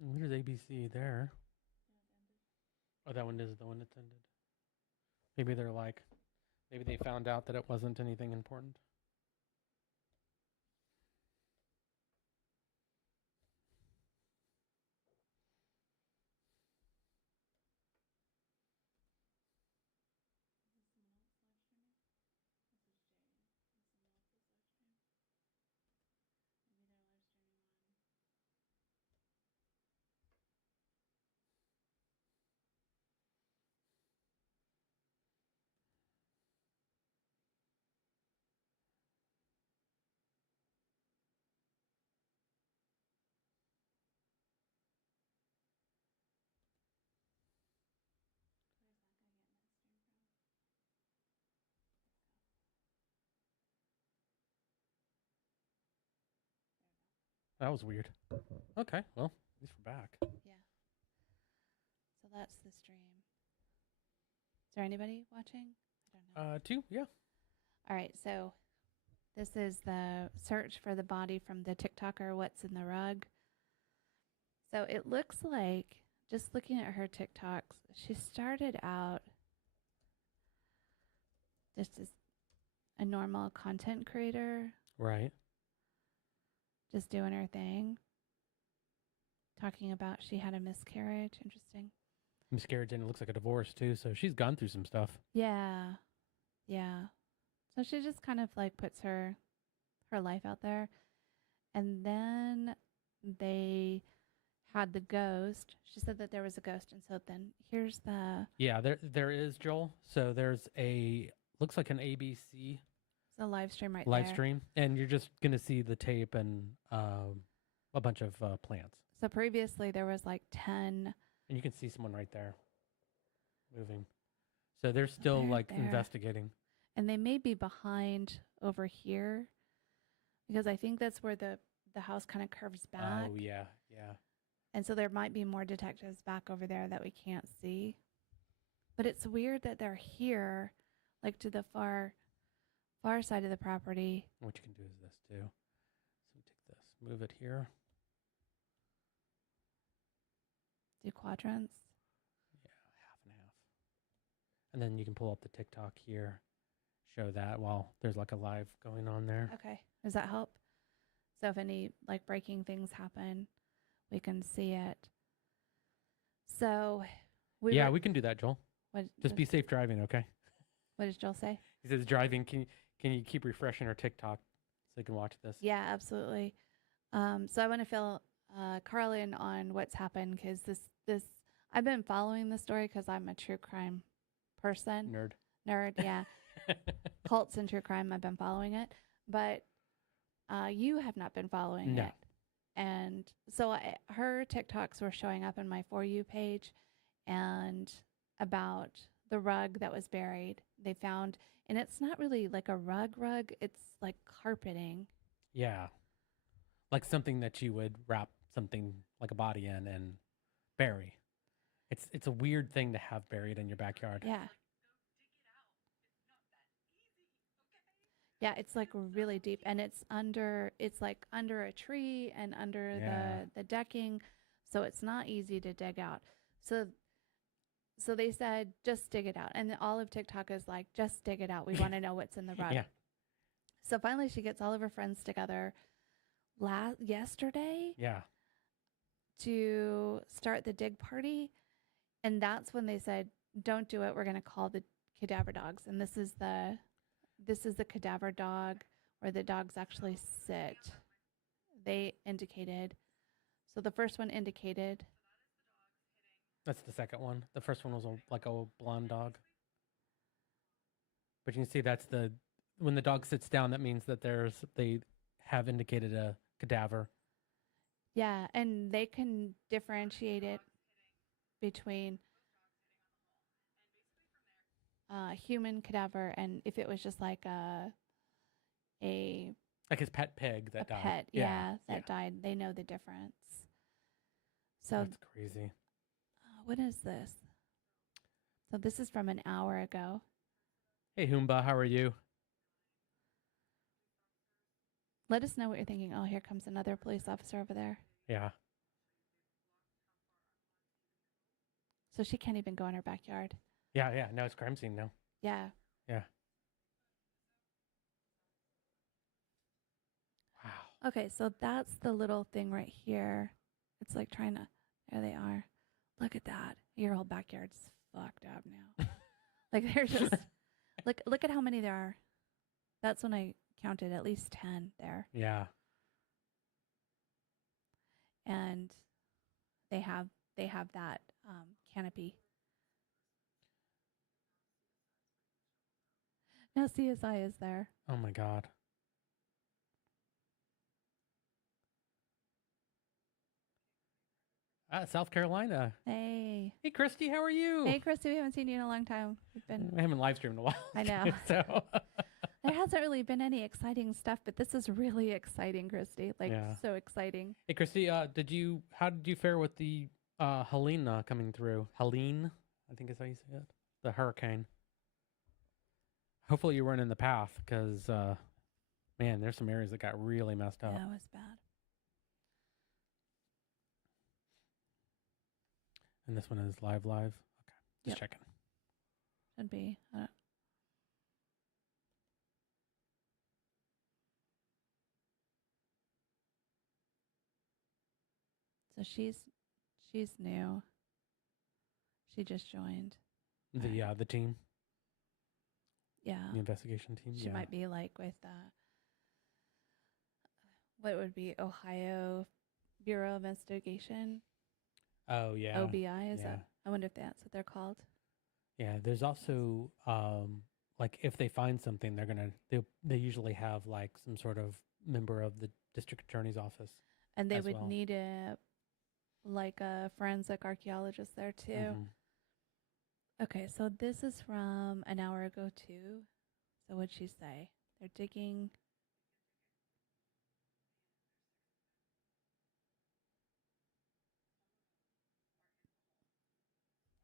There's ABC there. Oh, that one is the one that's ended. Maybe they're like, maybe they found out that it wasn't anything important. That was weird. Okay, well, at least we're back. Yeah. So that's the stream. Is there anybody watching? I don't know. Two, yeah. All right. So this is the search for the body from the TikToker What's in the Rug. So it looks like, just looking at her TikToks, she started out just as a normal content creator, Right. just doing her thing, talking about she had a miscarriage. Interesting. Miscarriage and it looks like a divorce too, so she's gone through some stuff. Yeah. Yeah. So she just kind of like puts her life out there. And then they had the ghost. She said that there was a ghost, and so then here's Yeah, there is Joel. So there's a looks like an ABC the live stream right live there. stream, and you're just gonna see the tape and a bunch of plants, So previously there was like 10. and you can see someone right there moving. So they're still They're like there. investigating. And they may be behind over here because I think that's where the house kind of curves back. Oh yeah, yeah. And so there might be more detectives back over there that we can't see. But it's weird that they're here, like to the far side of the property. What you can do is this too. So we take this, move it here. Do quadrants. Yeah, half and half. And then you can pull up the TikTok here, show that while there's like a live going on there. Okay. Does that help? So if any like breaking things happen, we can see it. So Yeah, we can do that, Joel. what Just be safe driving, okay? what does Joel say? He says driving. Can you keep refreshing our TikTok so you can watch this? Yeah, absolutely. So I want to fill Carl in on what's happened because this I've been following the story because I'm a true crime person. Nerd. Nerd, yeah. Cults and true crime, I've been following it. But you have not been following No. it. And so her TikToks were showing up on my For You page and about the rug that was buried. They found, and it's not really like a rug, it's like carpeting. Yeah. Like something that you would wrap something like a body in and bury. It's a weird thing to have buried in your backyard. Yeah. Yeah, it's like really deep and it's like under a tree and under Yeah. the decking, so it's not easy to dig out. So they said just dig it out. And all of TikTok is like just dig it out. We want to know what's in the rug. Yeah. So finally she gets all of her friends together yesterday Yeah. to start the dig party, and that's when they said don't do it. We're going to call the cadaver dogs. And this is the cadaver dog where the dogs actually sit. They indicated. So the first one indicated. That's the second one. The first one was like a blonde dog. But you can see that's when the dog sits down, that means that they have indicated a cadaver. Yeah, and they can differentiate it between human cadaver and if it was just like a Like his pet pig that died. pet, yeah, that died. They know the difference. So that's crazy. what is this? So this is from an hour ago. Hey Humba, how are you? Let us know what you're thinking. Oh, here comes another police officer over there. Yeah. So she can't even go in her backyard. Yeah, yeah. No, it's crime scene now. Yeah. Yeah. Wow. Okay, so that's the little thing right here. It's like trying to. There they are. Look at that. Your whole backyard's fucked up now. Like they're just. Look at how many there are. That's when I counted at least 10 there, Yeah. and they have that canopy. Now CSI is there. Oh my God. South Carolina. Hey. Hey, Christy, how are you? Hey, Christy, we haven't seen you in a long time. We've been. I haven't live streamed in a while. I know. So. There hasn't really been any exciting stuff, but this is really exciting, Christy. Like, Yeah. so exciting. Hey, Christy, how did you fare with the Helene coming through? Helene, I think is how you say it. The hurricane. Hopefully you weren't in the path because, man, there's some areas that got really messed up. Yeah, it was bad. And this one is live. Okay, just Yep. checking. Should be. So she's new. She just joined. The team, Yeah. the investigation team. She yeah. might be like with what would be Ohio Bureau of Investigation, Oh yeah. OBI. Is yeah. that? I wonder if that's what they're called. Yeah, there's also like if they find something, they usually have like some sort of member of the district attorney's office. And they as would well. need a forensic archaeologist there too. Mhm. Okay, so this is from an hour ago too. So what'd she say? They're digging.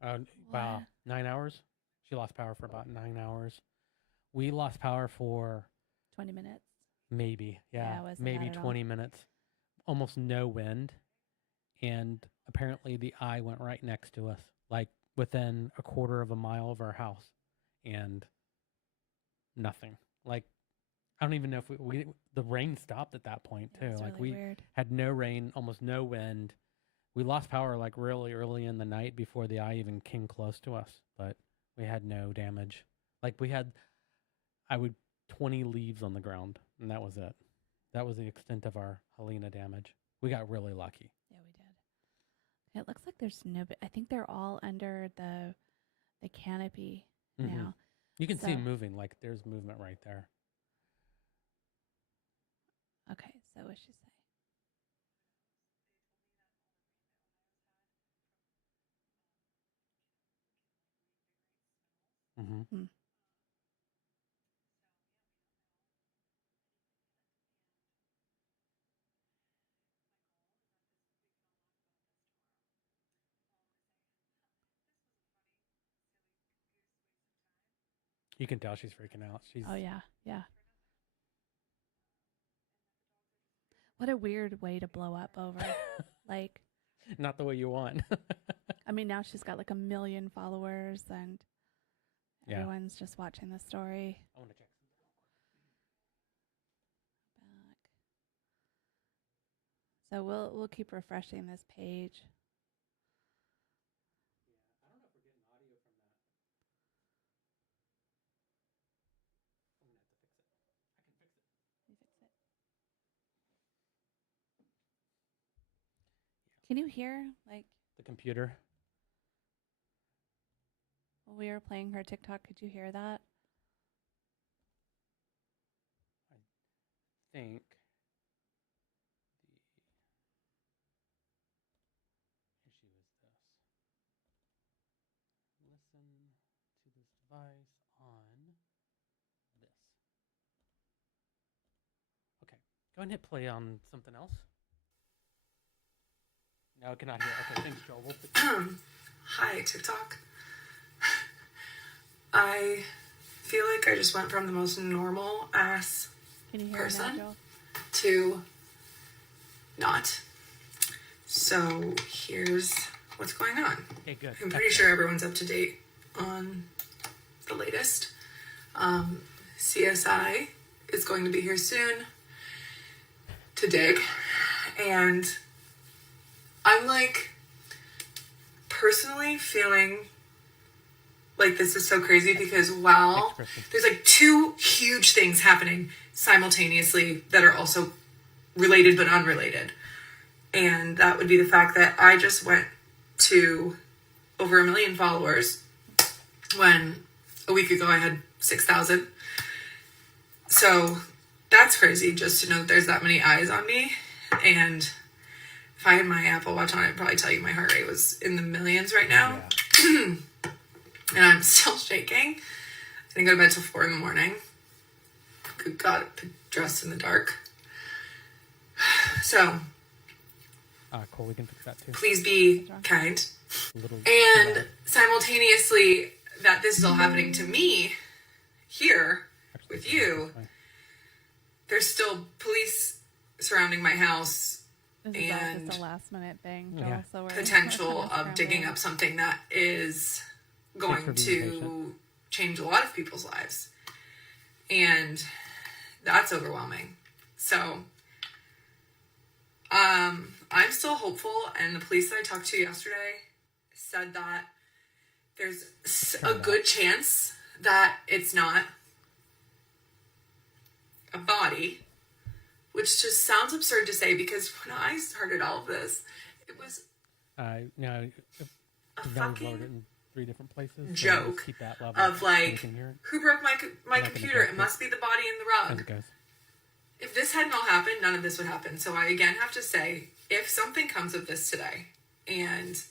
Wow, What? 9 hours. She lost power for about 9 hours. We lost power for 20 minutes. maybe, Yeah, it wasn't maybe bad at all. 20 minutes. Almost no wind, and apparently the eye went right next to us, like within a quarter of a mile of our house, and nothing. Like I don't even know if the rain stopped at that point Yeah, too. it's Like really we weird. had no rain, almost no wind. We lost power like really early in the night before the eye even came close to us, but we had no damage. Like we had, 20 leaves on the ground, and that was it. That was the extent of our Helena damage. We got really lucky. Yeah, we did. It looks like there's no. I think they're all under the canopy Mhm. now. You can see So- it moving, like there's movement right there. Okay, so what'd she say? Mm-hmm. You can tell she's freaking out. She's Oh yeah, yeah. What a weird way to blow up over. Like, not the way you want. I mean, now she's got like 1 million followers, and Yeah. everyone's just watching the story. I want to check. Back. So we'll keep refreshing this page. I don't know if we're getting audio from that. I'm gonna have to fix it. I can fix it. Let me fix it. Can you hear like The computer. when we were playing her TikTok? Could you hear that? I think the issue is this. Listen to this device on this. Okay. Go ahead and hit play on something else. No, I cannot hear. Okay, thanks, Joel. Hi, TikTok. I feel like I just went from the most normal ass Can you hear Person? it now, Joel? to not. So here's what's going on. Okay, good. I'm pretty sure everyone's up to date on the latest. CSI is going to be here soon to dig. And I'm like personally feeling like this is so crazy because while there's like two huge things happening simultaneously that are also related but unrelated. And that would be the fact that I just went to over 1 million followers when a week ago I had 6,000. So that's crazy just to know that there's that many eyes on me. And if I had my Apple Watch on, I'd probably tell you my heart rate was in the millions right now. Yeah. And I'm still shaking. I didn't go to bed till 4 a.m. Good God, dressed in the dark. So, cool. We can fix that too. Please be kind. And simultaneously, that this is all happening to me here with you, there's still police surrounding my house and just a last minute thing. Yeah. So potential of digging up something that is going to change a lot of people's lives. And that's overwhelming. So, I'm still hopeful, and the police that I talked to yesterday said that there's a good chance that it's not a body, which just sounds absurd to say because when I started all of this, it was a fucking in 3 different places. joke keep that level of like, who broke my computer? It must be the body in the rug. If this hadn't all happened, none of this would happen. So I again have to say, if something comes of this today and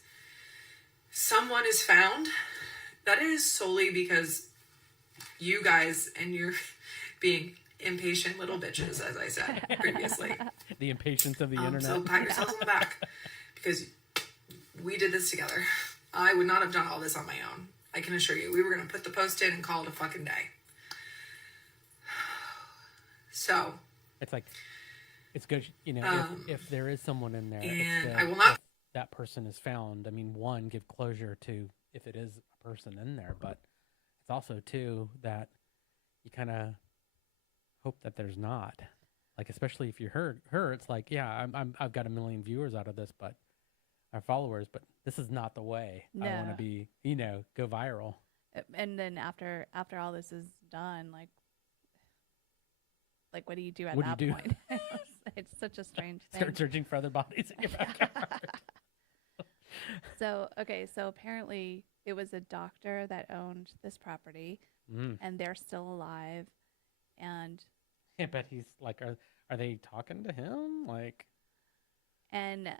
someone is found, that is solely because you guys and you're being impatient little bitches, as I said previously. The impatience of the internet. So pat yourselves on the back because we did this together. I would not have done all this on my own. I can assure you. We were going to put the post in and call it a fucking day. So it's like, it's good, if there is someone in there, and it's I will not. If that person is found, I mean, one, give closure to if it is a person in there, but it's also, two, that you kind of hope that there's not. Like, especially if you heard her, it's like, yeah, I've got 1 million viewers out of this, but our followers, but this is not the way I want to be, go viral. And then after all this is done, like what do you do at What that do you do? point? It's such a strange thing. Start searching for other bodies in your backyard. So apparently it was a doctor that owned this property, and they're still alive. And I bet he's like, are they talking to him? Like, and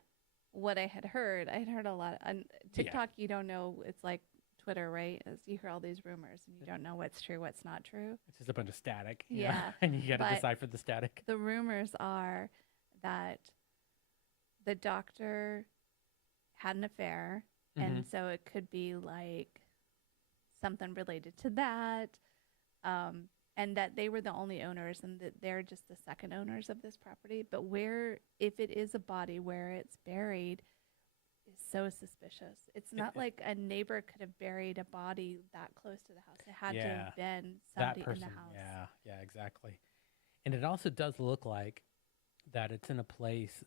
what I had heard a lot on TikTok. You don't know. It's like Twitter, right? As you hear all these rumors and you don't know what's true, what's not true. It's just a bunch of static. Yeah. And you got to decipher the static. The rumors are that the doctor had an affair, and so it could be like something related to that, and that they were the only owners and that they're just the second owners of this property. But if it is a body, where it's buried is so suspicious. It's not like a neighbor could have buried a body that close to the house. It had to have been somebody in the house. Yeah, exactly. And it also does look like that it's in a place.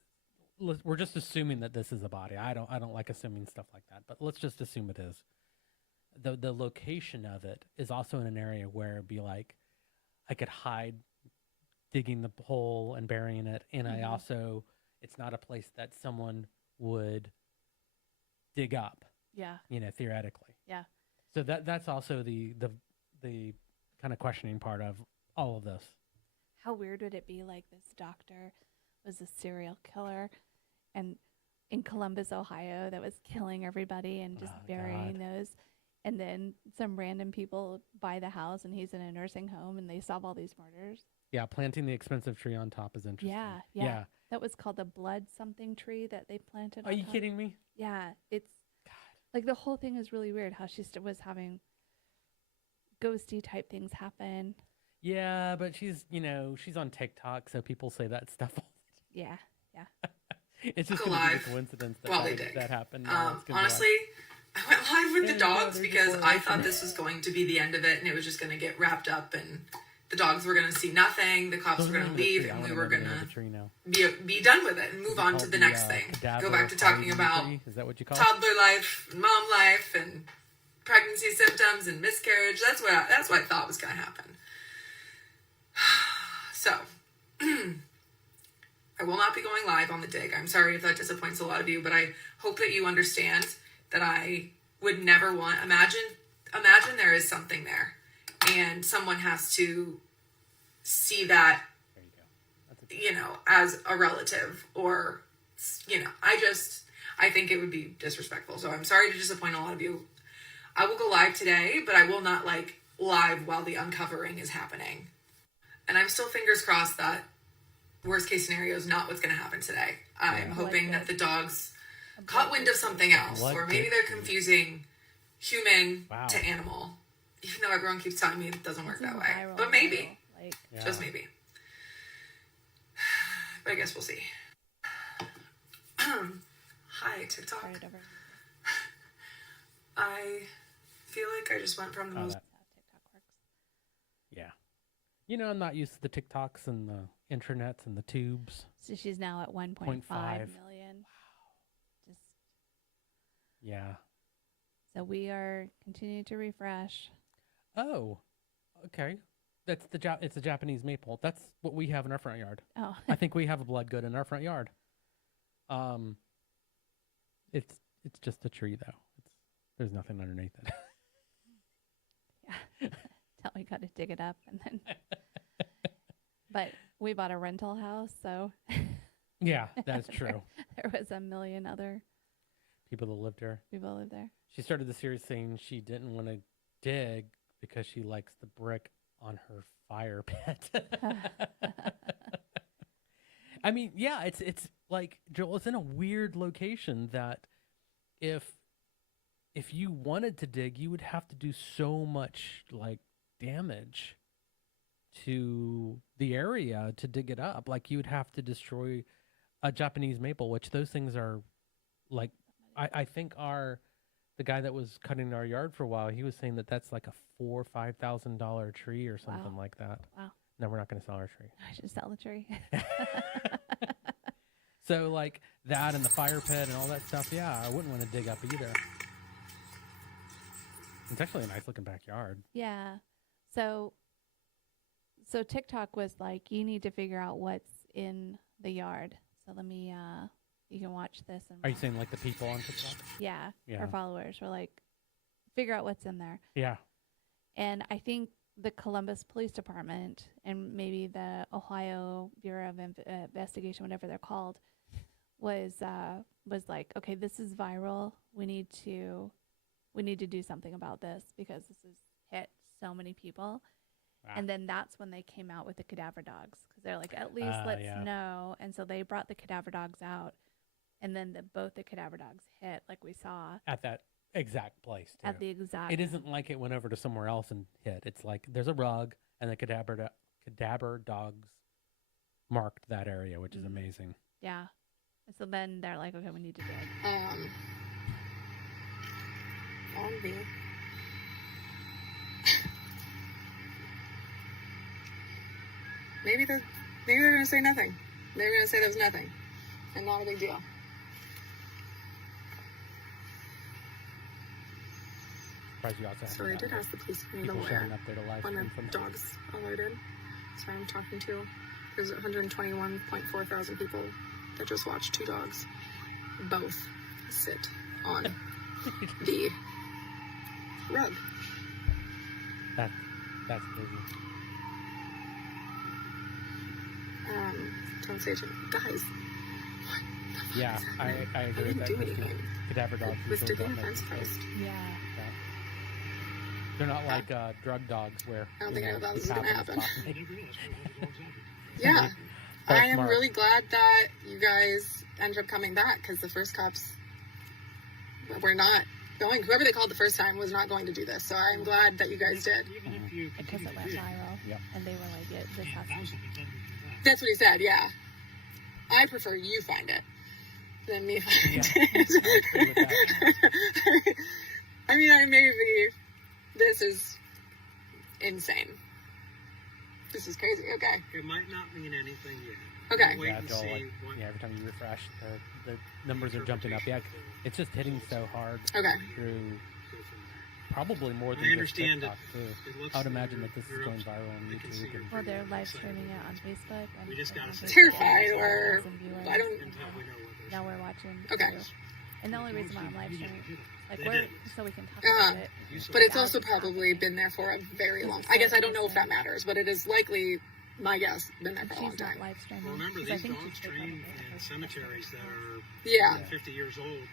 We're just assuming that this is a body. I don't like assuming stuff like that, but let's just assume it is. The location of it is also in an area where it'd be like I could hide digging the hole and burying it, and I also, it's not a place that someone would dig up. Yeah. Theoretically. Yeah. So that's also the kind of questioning part of all of this. How weird would it be like this doctor was a serial killer and in Columbus, Ohio, that was killing everybody and just burying those. And then some random people buy the house and he's in a nursing home and they solve all these murders. Yeah, planting the expensive tree on top is interesting. Yeah. That was called the blood something tree that they planted on Are you top. kidding me? Yeah, it's like the whole thing is really weird how she was having ghosty type things happen. Yeah, but she's on TikTok, so people say that stuff. Yeah. It's just Go going to be live a coincidence while they that dig. that happened. Now it's gonna be Honestly, I went live with There the you go, dogs there's a because I correlation. thought this was going to be the end of it, and it was just going to get wrapped up, and the dogs were going to see nothing. The cops were going to leave, and we were going to be done with it and move on to the next thing. Go back to talking about Is that what you call it? toddler life, mom life, and pregnancy symptoms and miscarriage. That's what I thought was going to happen. So, I will not be going live on the dig. I'm sorry if that disappoints a lot of you, but I hope that you understand that I would never want. Imagine there is something there, and someone has to see that, There you go. That's as a relative, or, I think it would be disrespectful. So I'm sorry to disappoint a lot of you. I will go live today, but I will not live while the uncovering is happening. And I'm still fingers crossed that worst case scenario is not what's going to happen today. I'm hoping that the dogs caught wind of something else, or maybe they're confusing human to animal. Even though everyone keeps telling me it doesn't work that way. But maybe. Just maybe. But I guess we'll see. Hi, TikTok. I feel like I just went from the most... TikTok works. Yeah. I'm not used to the TikToks and the intranets and the tubes. So she's now at 1.5 million. Just Yeah. so we are continuing to refresh. Oh, okay. That's it's a Japanese maple. That's what we have in our front yard. Oh, I think we have a bloodgood in our front yard. It's just a tree though. There's nothing underneath it. yeah. Tell we got to dig it up and then. But we bought a rental house, so. Yeah, that's true. There was a million other People that lived here. people live there. She started the series saying she didn't want to dig because she likes the brick on her fire pit. I mean, yeah, it's like, Joel, it's in a weird location that if you wanted to dig, you would have to do so much damage to the area to dig it up. Like you would have to destroy a Japanese maple, which those things are I think the guy that was cutting our yard for a while, he was saying that that's like a $4,000 or $5,000 tree or something like that. Wow. No, we're not going to sell our tree. I should sell the tree. So that and the fire pit and all that stuff, yeah, I wouldn't want to dig up either. It's actually a nice looking backyard. Yeah. So TikTok was like, you need to figure out what's in the yard. So let me you can watch this and Are you saying the people on TikTok? yeah. Yeah. Our followers were like, figure out what's in there. Yeah. And I think the Columbus Police Department and maybe the Ohio Bureau of Investigation, whatever they're called, was like, okay, this is viral. We need to do something about this because this has hit so many people. Wow. And then that's when they came out with the cadaver dogs because they're like, at least let's know. And so they brought the cadaver dogs out, and then both the cadaver dogs hit, like we saw At that exact place, too. at the exact. It isn't like it went over to somewhere else and hit. It's like there's a rug, and the cadaver dogs marked that area, which is amazing. Yeah. And so then they're like, okay, we need to dig. On me. Maybe they're going to say nothing. They're going to say there was nothing. And not a big deal. Surprised you also have So I did ask the police if we need a people lawyer showing up there to live when the stream from dogs alerted. So I'm talking to, there's 121.4 thousand people that just watched two dogs both sit on the rug. That's crazy. Don't say to me, guys, what the fuck Yeah, is I happening? agree with didn't that. do Those anything. cadaver dogs With usually sticking don't a make fence mistakes. post. Yeah. They're not like drug dogs where I don't think I thought this was the gonna cop is happen. talking. Yeah. False I am mark. really glad that you guys ended up coming back because the first cops were not going. Whoever they called the first time was not going to do this. So I'm glad that you guys did. Because it went viral. Yep. And they were like, this has to. That's what he said, yeah. I prefer you find it. than me Yeah, finding I agree with that. it. I mean, I maybe this is insane. This is crazy. Okay. It might not mean anything yet. Okay. Wait Yeah, and Joel, see like, what yeah, every time you refresh, the numbers are jumping up. Yeah, it's just hitting so hard Okay. through go from there. probably more than I just understand TikTok, it. too. It looks I would imagine you're- that this is you're going upset. viral on I can see YouTube. you're And, Well, they're pretty live excited. streaming it on Facebook. And We just like, gotta on see. Facebook, Terrified, there's or thousands of viewers. I don't. Until we know what they're Now we're watching. Okay. too. And the only reason why I'm live streaming, like, They we're did. so we can talk Uh-huh. about it. But it's as also it's probably happening. been there for a very This long. is I guess so I don't know if that innocent. matters, but it is likely, my guess, been there And for a long she's not time. live streaming. Well, remember, 'cause I these think dogs she's train probably the in first cemeteries person. that are Yeah. 50 years old,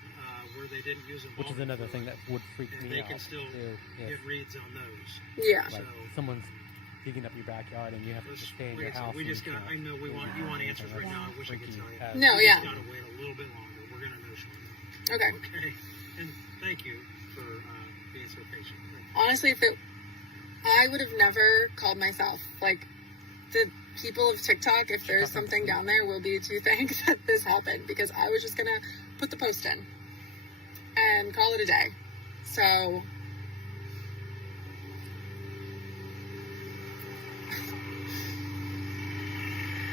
where they didn't use them. which is another thing that would freak And me they out. can still too. Yes. get reads on those. Yeah. Like, So- someone's digging up your backyard and you have to Let's- stay in like your I said, house. we and just you got. can't I know you want do answers right anything. now. I wish I could Freaky tell you. as- No, We yeah. just gotta wait a little bit longer. We're gonna know shortly. Okay. Okay. And thank you for being so patient. Honestly, I would have never called myself like the people of TikTok. If there's something down there, will be to thank that this happened, because I was just gonna put the post in and call it a day. So.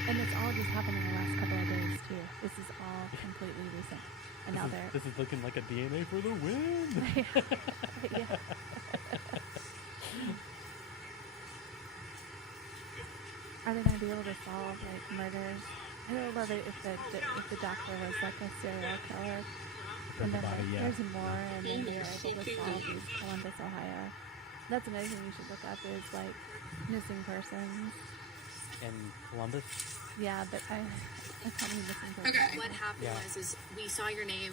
And it's all just happened in the last couple of days too. This is all completely recent. And now they're This is looking like a DNA for the win. yeah. Are they going to be able to solve like murders? I would love it if the doctor was like a serial killer, and then Body, like, yeah. there's more, and then they were able to solve these Columbus, Ohio. That's another thing you should look up is like missing persons. In Columbus. Yeah, but I call me missing persons. Okay. What happened Yeah. was we saw your name.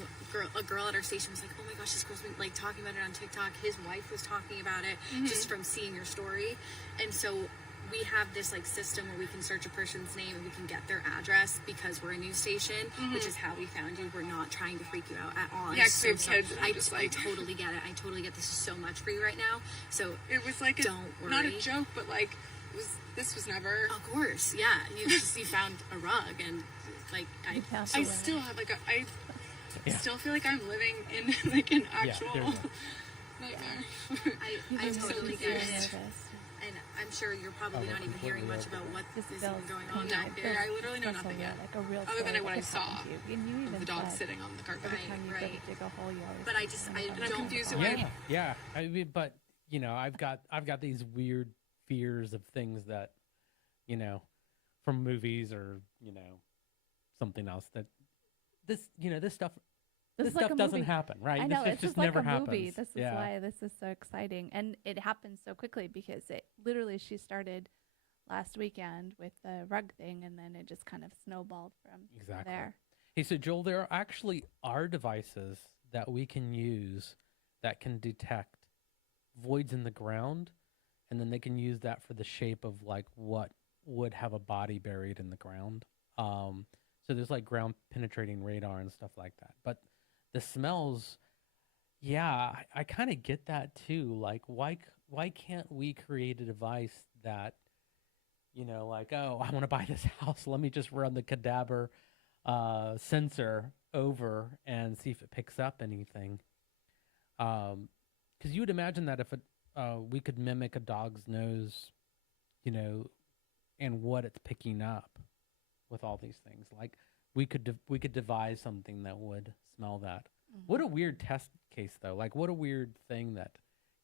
A girl at our station was like, "Oh my gosh, this girl's been like talking about it on TikTok." His wife was talking about it just from seeing your story, and so we have this like system where we can search a person's name and we can get their address because we're a news station, which is how we found you. We're not trying to freak you out at all. I'm Yeah, 'cause so we have sorry. kids and I just, I like- totally get it. I totally get this is so much for you right now. So It was like Don't not a worry. joke, but like this was never. of course, yeah, you found a rug and like You found I the still have like I Yeah. still feel like I'm living in like an actual there's nightmare. I totally get it. nervous. And I'm sure you're probably Oh, not even completely hearing much over. about what This is feels even going Oh, on no. out there. I literally know Feels so nothing real, yet. like a real Other than story what that I could saw happen to you. And you of even the dog said sitting on the carpet. every time you go Right. to dig a hole, you always But I think just- something I- comes and I'm out. confused Oh, why- Yeah. I mean, but you know, I've got these weird fears of things that, you know, from movies or something else that this stuff This this is like stuff a doesn't movie. happen, right? I know, this it's just just like never a movie. happens. This is yeah. why this is so exciting. And it happened so quickly because it literally she started last weekend with the rug thing and then it just kind of snowballed from Exactly. there. Hey, so Joel, there actually are devices that we can use that can detect voids in the ground, and then they can use that for the shape of like what would have a body buried in the ground. So there's like ground penetrating radar and stuff like that. But the smells, yeah, I kind of get that too. Like, why can't we create a device that, like, oh, I want to buy this house. Let me just run the cadaver sensor over and see if it picks up anything. Because you would imagine that if we could mimic a dog's nose, and what it's picking up with all these things, like we could devise something that would smell that. What a weird test case, though. Like, what a weird thing that,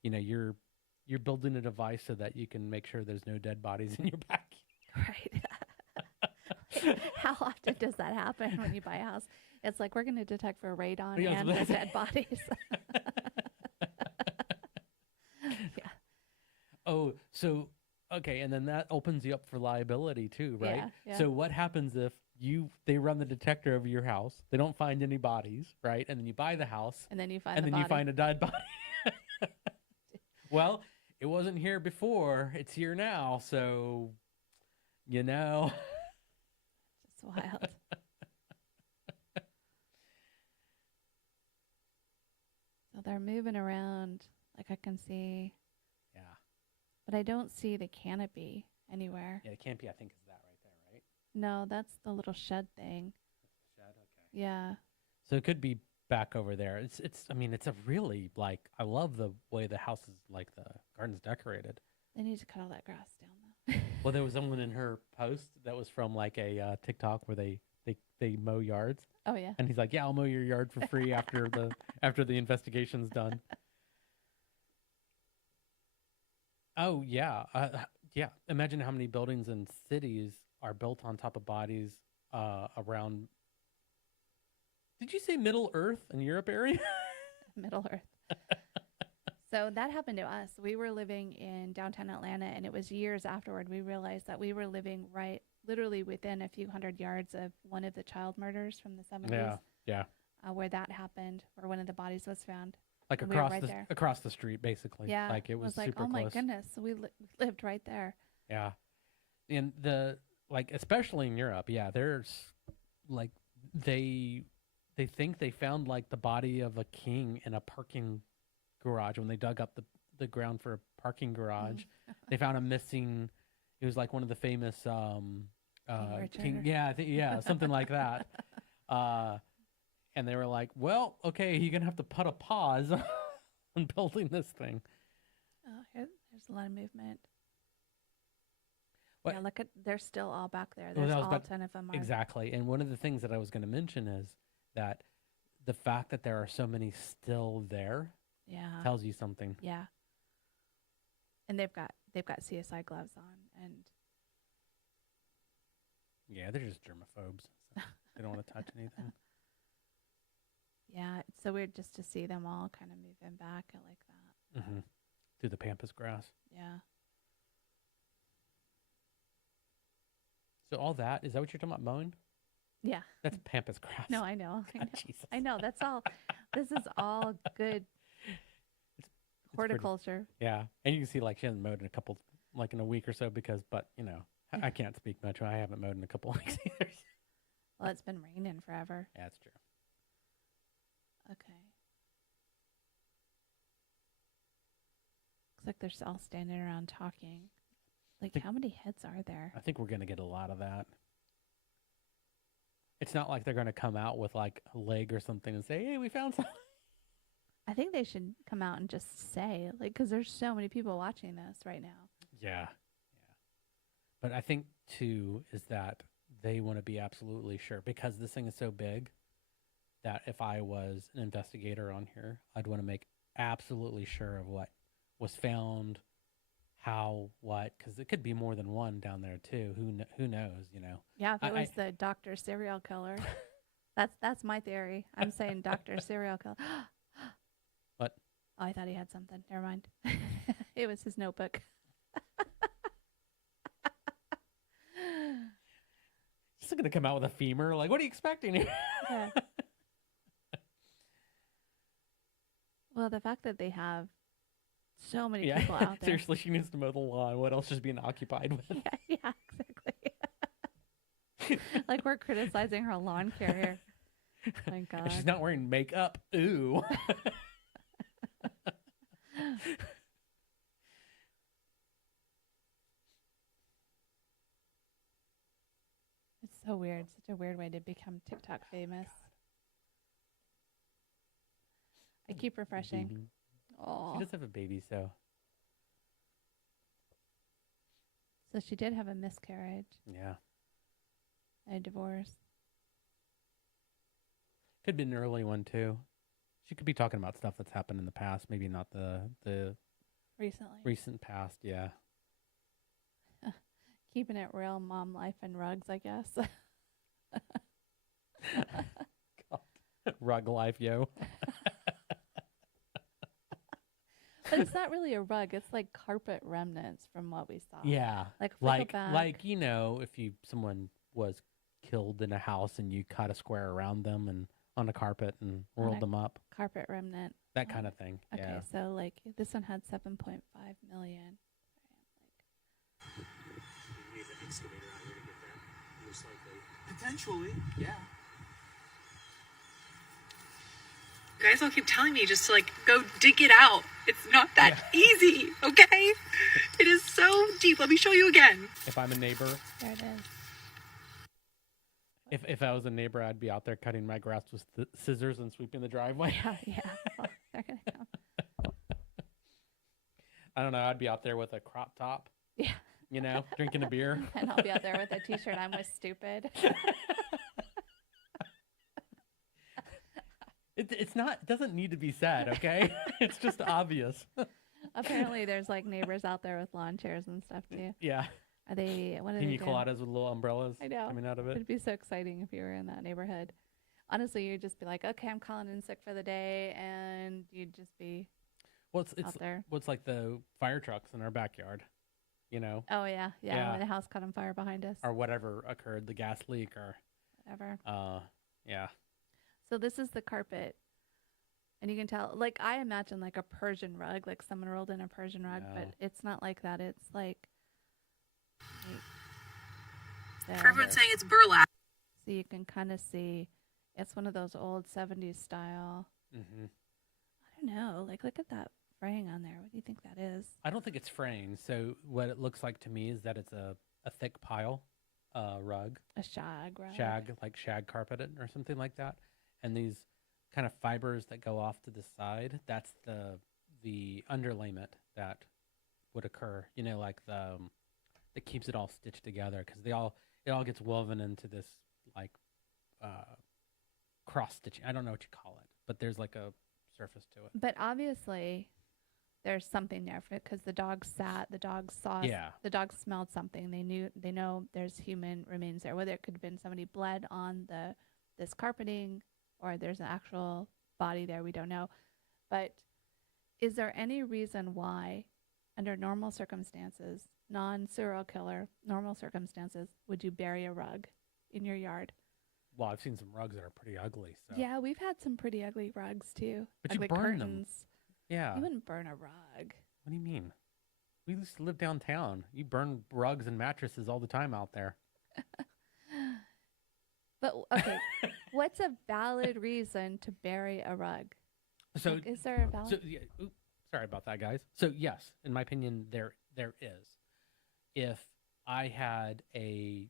you're building a device so that you can make sure there's no dead bodies in your backyard. Right. How often does that happen when you buy a house? It's like we're going to detect for radon Yeah, I and was the about to dead bodies. Yeah. Oh, so okay, and then that opens you up for liability too, right? Yeah. So what happens if they run the detector over your house, they don't find any bodies, right? And then you buy the house, And then you find and the then you body. find a dead body. Well, it wasn't here before; it's here now. So, Just wild. So they're moving around. Like I can see, yeah, but I don't see the canopy anywhere. yeah, it can't be. I think is that right there, right? No, that's the little shed thing. That's the shed. Okay. Yeah. So it could be back over there. It's. I mean, it's a really like. I love the way the house is like the garden's decorated. They need to cut all that grass down though. Well, there was someone in her post that was from like a TikTok where they mow yards, Oh yeah. and he's like, "Yeah, I'll mow your yard for free after the investigation's done." Oh yeah, yeah. Imagine how many buildings and cities are built on top of bodies around. Did you say Middle Earth and Europe area? Middle Earth. So that happened to us. We were living in downtown Atlanta, and it was years afterward we realized that we were living right, literally within a few hundred yards of one of the child murders from the 70s. Yeah. Where that happened, where one of the bodies was found. Like And we were across right the there. across the street, basically. Yeah. Like it was like, super oh close. my goodness, we lived right there. Yeah, and especially in Europe, yeah, there's like they think they found like the body of a king in a parking garage when they dug up the ground for a parking garage. They found a missing. It was like one of the famous Richard. yeah, something like that. And they were like, well, okay, you're gonna have to put a pause on building this thing. Oh, there's a lot of movement. What- Yeah, look at, they're still all back there. Well, There's that was all about- 10 of them. Are. Exactly. And one of the things that I was going to mention is that the fact that there are so many still there Yeah. tells you something. Yeah. And they've got CSI gloves on, and Yeah, they're just germaphobes. So they don't want to touch anything. yeah, it's so weird just to see them all kind of moving back like that. Hmm. Through the pampas grass. Yeah. So all that, is that what you're talking about mowing? Yeah. That's pampas grass. No, I know. I know. Jesus. I know. That's all. This is all good It's horticulture. Yeah. And you can see like she hasn't mowed in in a week or so but I can't speak much. I haven't mowed in a couple weeks either. Well, it's been raining forever. Yeah, that's true. Okay. Looks like they're all standing around talking. Like, think- how many heads are there? I think we're going to get a lot of that. It's not like they're going to come out with like a leg or something and say, hey, we found something. I think they should come out and just say, like, because there's so many people watching this right now. Yeah. But I think, too, is that they want to be absolutely sure because this thing is so big that if I was an investigator on here, I'd want to make absolutely sure of what was found, how, what, because it could be more than one down there, too. Who knows, Yeah, if it I- was the Dr. Serial Killer. That's my theory. I'm saying Dr. Serial Killer. What? Oh, I thought he had something. Never mind. It was his notebook. He's going to come out with a femur. Like, what are you expecting here? Yeah. Well, the fact that they have so many Yeah. people out there. Seriously, she needs to mow the lawn. What else is being occupied with? Yeah, exactly. Like we're criticizing her lawn care here. My God. And she's not wearing makeup. Ooh. It's so weird. Such a weird way to become TikTok famous. I keep refreshing. Baby. Oh, She does have a baby, so so she did have a miscarriage, yeah. a divorce. Could be an early one too. She could be talking about stuff that's happened in the past, maybe not the Recently. recent past. Yeah. Keeping it real, mom life and rugs, I guess. Rug life, yo. But it's not really a rug. It's like carpet remnants from what we saw. Yeah. Like flip it Like back. if someone was killed in a house and you cut a square around them and on a carpet and rolled a- them up, Carpet remnant. that kind of thing. Okay, Yeah. so like this one had 7.5 million. You need an excavator out here to get that, most likely. Potentially, yeah. Guys all keep telling me just to like go dig it out. It's not that easy, okay? It is so deep. Let me show you again. If I'm a neighbor, There it is. If I was a neighbor, I'd be out there cutting my grass with scissors and sweeping the driveway. Yeah. Well, they're gonna come. I don't know. I'd be out there with a crop top, Yeah. you know, drinking a beer. And I'll be out there with a T-shirt. I'm with stupid. It's not. It doesn't need to be said. Okay, it's just obvious. Apparently, there's like neighbors out there with lawn chairs and stuff too. Yeah, Are they? What are pina they doing? coladas with little umbrellas I know. coming out of it. It'd be so exciting if you were in that neighborhood. Honestly, you'd just be like, okay, I'm calling in sick for the day, and you'd just be Well, out there. what's like the fire trucks in our backyard, you know, Oh yeah. Yeah. When the house caught on fire behind us, or whatever occurred, the gas leak, or whatever. yeah, So this is the carpet, and you can tell. Like I imagine like a Persian rug, like someone rolled in a Persian rug, No. but it's not like that. It's like Everyone's saying it's burlap. so you can kind of see. It's one of those old 70s style. hmm I don't know. Like, look at that fraying on there. What do you think that is? I don't think it's fraying. So what it looks like to me is that it's a thick pile, rug, A shag, right? shag carpeted or something like that, and these kind of fibers that go off to the side. That's the underlayment that would occur. You know, like that keeps it all stitched together because it all gets woven into this like cross stitching. I don't know what you call it, but there's like a surface to it. But obviously, there's something there for it because the dog sat, the dog saw, Yeah. the dog smelled something. They know there's human remains there. Whether it could have been somebody bled on this carpeting or there's an actual body there, we don't know. But is there any reason why, under normal circumstances, non-serial killer, normal circumstances, would you bury a rug in your yard? Well, I've seen some rugs that are pretty ugly. So Yeah, we've had some pretty ugly rugs too. But you ugly burn them. curtains. yeah. You wouldn't burn a rug. What do you mean? We used to live downtown. You burn rugs and mattresses all the time out there. But okay, what's a valid reason to bury a rug? So, Like, is there a valid? so yeah, oops, sorry about that, guys. So yes, in my opinion, there is. If I had a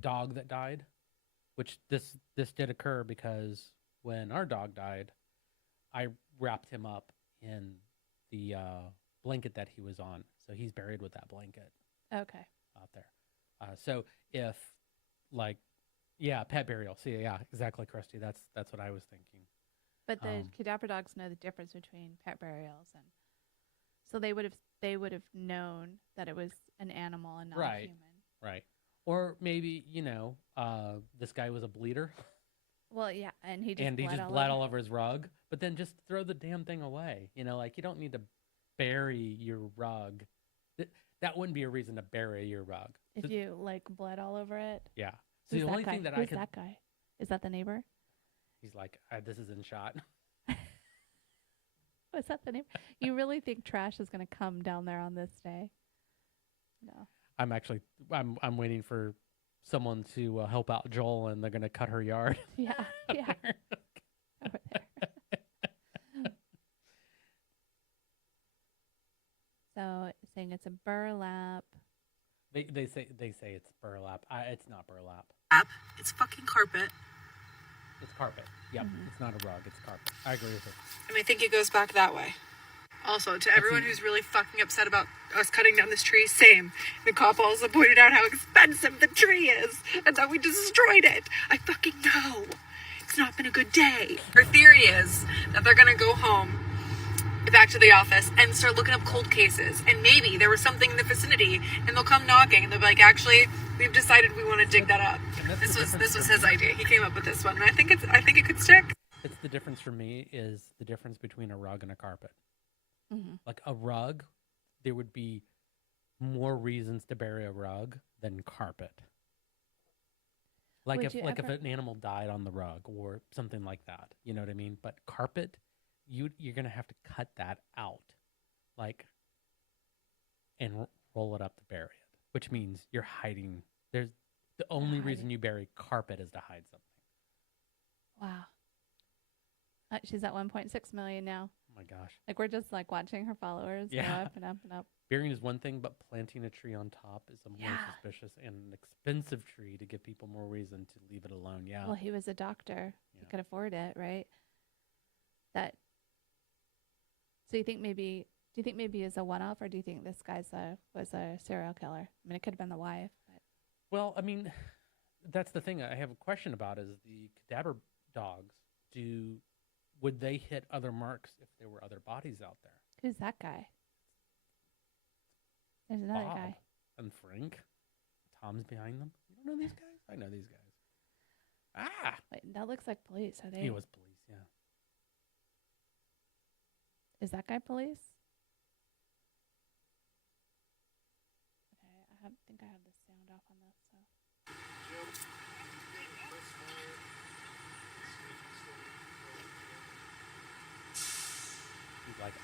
dog that died, which this did occur because when our dog died, I wrapped him up in the blanket that he was on, so he's buried with that blanket Okay. out there. So if pet burial. See, yeah, exactly, Krusty. That's what I was thinking. But the cadaver dogs know the difference between pet burials, and so they would have known that it was an animal and not a Right. human. Right. Or maybe, this guy was a bleeder Well, yeah, and he just and he bled just all bled over. all over his rug, but then just throw the damn thing away. You don't need to bury your rug. That wouldn't be a reason to bury your rug. If you like bled all over it. Yeah. So Who's the that only guy? thing that Who's I could, that guy? Is that the neighbor? he's like, this is in shot. Oh, is that the neighbor? You really think trash is going to come down there on this day? No. I'm waiting for someone to help out Joel, and they're gonna cut her yard. Yeah, yeah. Over there. So saying it's a burlap. They say it's burlap. It's not burlap. It's fucking carpet. It's carpet. Yep. It's not a rug. It's carpet. I agree with it. And I think it goes back that way. Also, to everyone who's really fucking upset about us cutting down this tree, same. The cop also pointed out how expensive the tree is and that we destroyed it. I fucking know. It's not been a good day. Our theory is that they're gonna go home, back to the office, and start looking up cold cases. And maybe there was something in the vicinity, and they'll come knocking, and they'll be like, actually, we've decided we want to dig that up. This was his idea. He came up with this one, and I think it could stick. It's the difference for me is the difference between a rug and a carpet. Mm-hmm. Like a rug, there would be more reasons to bury a rug than carpet. Like Would if you if ever- an animal died on the rug or something like that, you know what I mean? But carpet, you're gonna have to cut that out, and roll it up to bury it, which means you're hiding. There's the only Hiding. reason you bury carpet is to hide something. Wow. She's at 1.6 million now. my gosh. Like we're just like watching her followers go Yeah. up and up and up. Burying is one thing, but planting a tree on top is a more Yeah. suspicious and an expensive tree to give people more reason to leave it alone. Yeah. Well, he was a doctor. He Yeah. could afford it, right? That. So you think maybe? Do you think maybe it's a one-off, or do you think this guy's was a serial killer? I mean, it could have been the wife. But Well, I mean, that's the thing I have a question about is the cadaver dogs. Would they hit other marks if there were other bodies out there? who's that guy? There's another Bob guy. and Frank. Tom's behind them. You don't know these guys? I know these guys. Ah, Wait, that looks like police. Are they? he was police. Yeah. Is that guy police? Okay, think I have the sound off on this. So. He's like,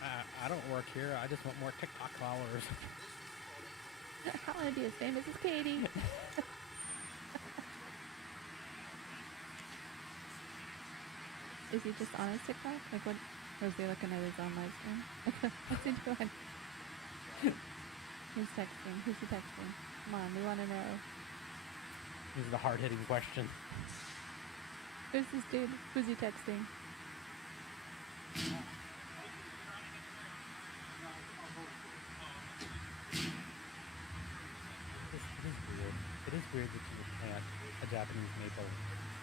I don't work here. I just want more TikTok followers. I want to be as famous as Katie. Is he just on his TikTok? Like what? Or is he looking at his own live stream? What's he doing? Who's texting? Who's he texting? Come on, we want to know. This is the hard-hitting question. Who's this dude? Who's he texting? It is weird. It is weird that you would plant a Japanese maple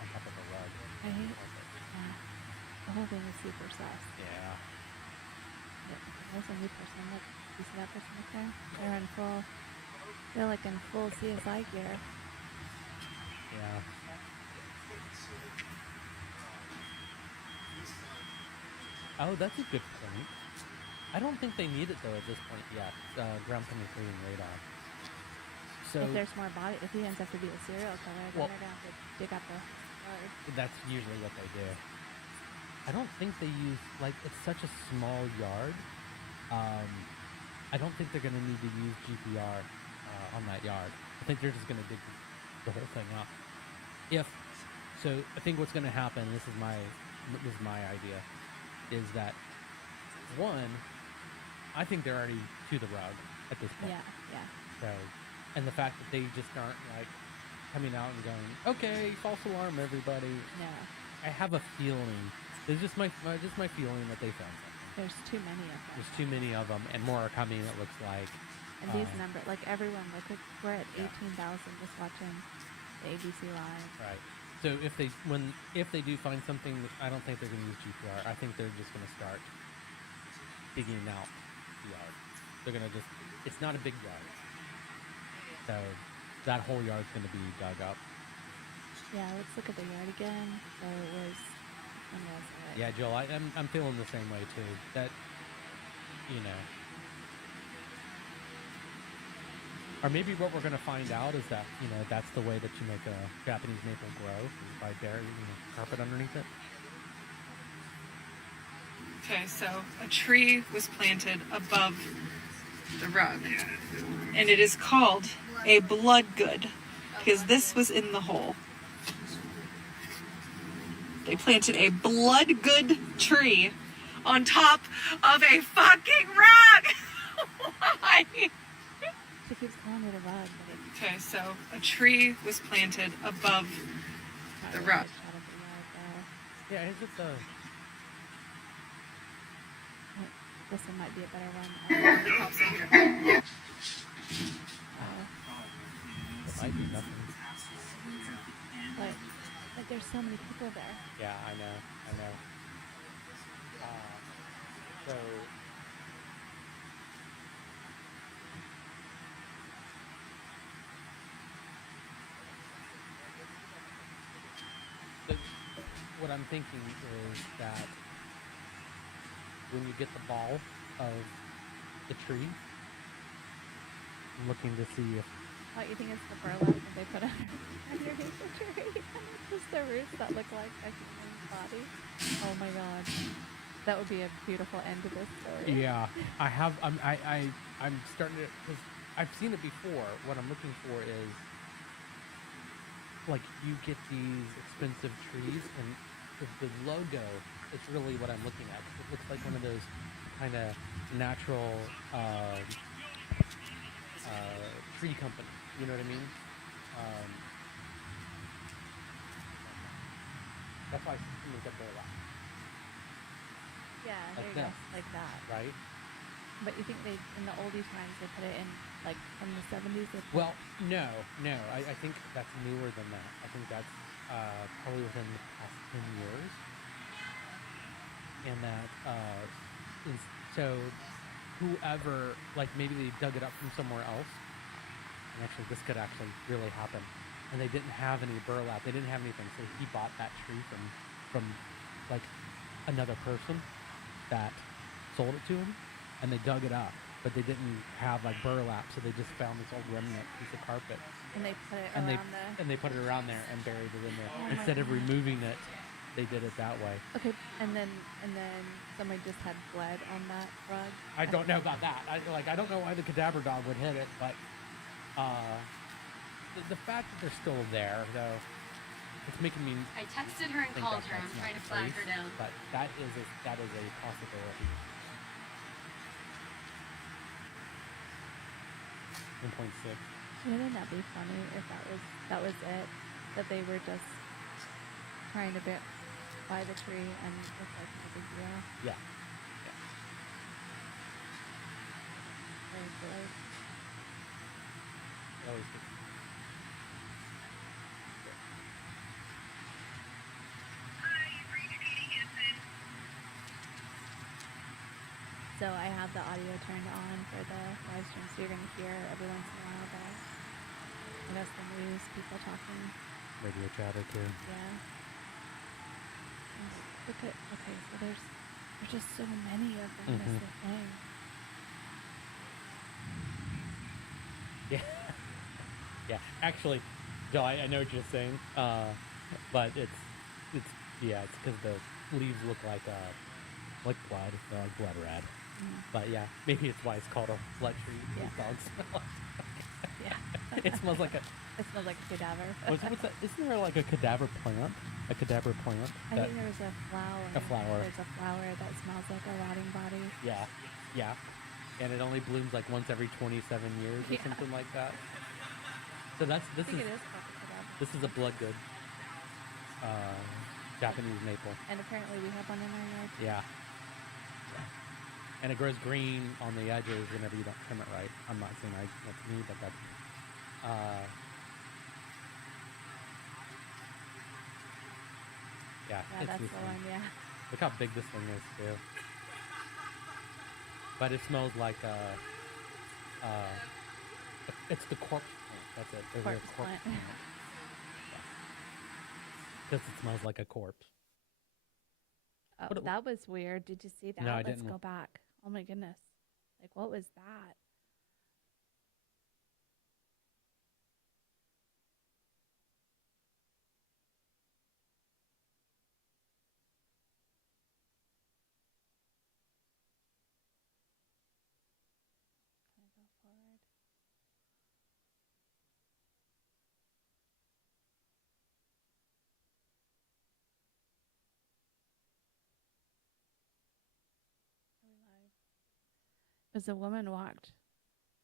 on top of a rug. Right? The whole thing is super sus. Yeah. There's a new person. Look, you see that person up there? They're in full. They're like in full CSI gear. Yeah. Oh, that's a good point. I don't think they need it though at this point yet. Ground penetrating radar. So If there's more body, if he ends up to be a serial killer, then Well- they're gonna have to dig up the road. that's usually what they do. I don't think they use like it's such a small yard. I don't think they're gonna need to use GPR on that yard. I think they're just gonna dig the whole thing up. So, I think what's gonna happen. This is my idea. Is that one? I think they're already to the rug at this point. Yeah. So, and the fact that they just aren't like coming out and going, okay, false alarm, everybody. No. I have a feeling. It's just my feeling that they found something. There's too many of them. There's too many of them, and more are coming. It looks like. And these numbers, like everyone, we're at 18,000 just watching the ABC Live. Right. So if they do find something, I don't think they're going to use GPR. I think they're just going to start digging out the yard. They're going to just. It's not a big yard, so that whole yard's going to be dug up. Yeah, let's look at the yard again. So it was. When was it? Yeah, Joel, I'm feeling the same way too. That, you know, or maybe what we're gonna find out is that that's the way that you make a Japanese maple grow is by burying carpet underneath it. Okay, so a tree was planted above the rug, and it is called a bloodgood because this was in the hole. They planted a bloodgood tree on top of a fucking rug. Why? She keeps calling it a rug, but Okay, so a tree was planted above it's the not rug. really a shot of the yard, Yeah, is it the? though. This one might be a better one. It might be nothing. But there's so many people there. Yeah, I know. So. What I'm thinking is that when you get the ball of the tree, I'm looking to see if Oh, you think it's the burlap that they put underneath the tree? Just the roots that look like a human's body. Oh my god. That would be a beautiful end to this story. Yeah, I have. I'm starting to because I've seen it before. What I'm looking for is like you get these expensive trees, and the logo it's really what I'm looking at. It looks like one of those kind of natural tree company. You know what I mean? Um, that's why I make up burlap, Yeah, there like you go. this. Like that. right? But you think they, in the oldie times, they put it in, like, from the 70s? They put Well, no. I think that's newer than that. I think that's probably within the past 10 years. And that is so whoever, like maybe they dug it up from somewhere else. And actually, this could actually really happen. And they didn't have any burlap. They didn't have anything. So he bought that tree from like another person that sold it to him. And they dug it up. But they didn't have like burlap. So they just found this old remnant piece of carpet. and they put it And around they put it around there and buried it in there. Oh my Instead of God. removing it, they did it that way. Okay, and then somebody just had blood on that rug. I don't know about that. I don't know why the cadaver dog would hit it, but the fact that they're still there, though, it's making me I texted her and think called that her. that's I'm not trying to the flag case, her down. But that is a possibility. 1.6. Wouldn't that be funny if that was it? That they were just trying to buy the tree and it's like no big deal. Yeah. Very silly. Always good. So I have the audio turned on for the live stream, so you're gonna hear every once in a while I guess the news, people talking. Radio chatter too. Yeah. And look at okay, so there's just so many of them. Is Mhm. the thing. Yeah. Yeah. Actually, Joe, I know what you're saying, but it's because the leaves look like blood. They're like blood red. But yeah, maybe it's why it's called a blood tree. Yeah. These dogs smell. Yeah. It smells like a. It smells like a cadaver. What's that? Isn't there like a cadaver plant? A cadaver plant? I that- think there's a flower. A flower. There's a flower that smells like a rotting body. Yeah. Yeah. And it only blooms like once every 27 years or Yeah. something like that. So I think it is called a cadaver. this is a blood good. Japanese maple. And apparently we have one in our yard. Yeah. And it grows green on the edges whenever you don't trim it right. I'm not saying that's me, but that's yeah, Yeah, it's that's this the thing. one. Yeah. Look how big this thing is too. But it smells like it's the corpse plant. That's it. There's Corpse a corpse plant. Because it smells like a corpse. Oh, What it- that was weird. Did you see that? No, I Let's didn't. go back. Oh my goodness. Like, what was that? Can I go forward? Are we live? As a woman walked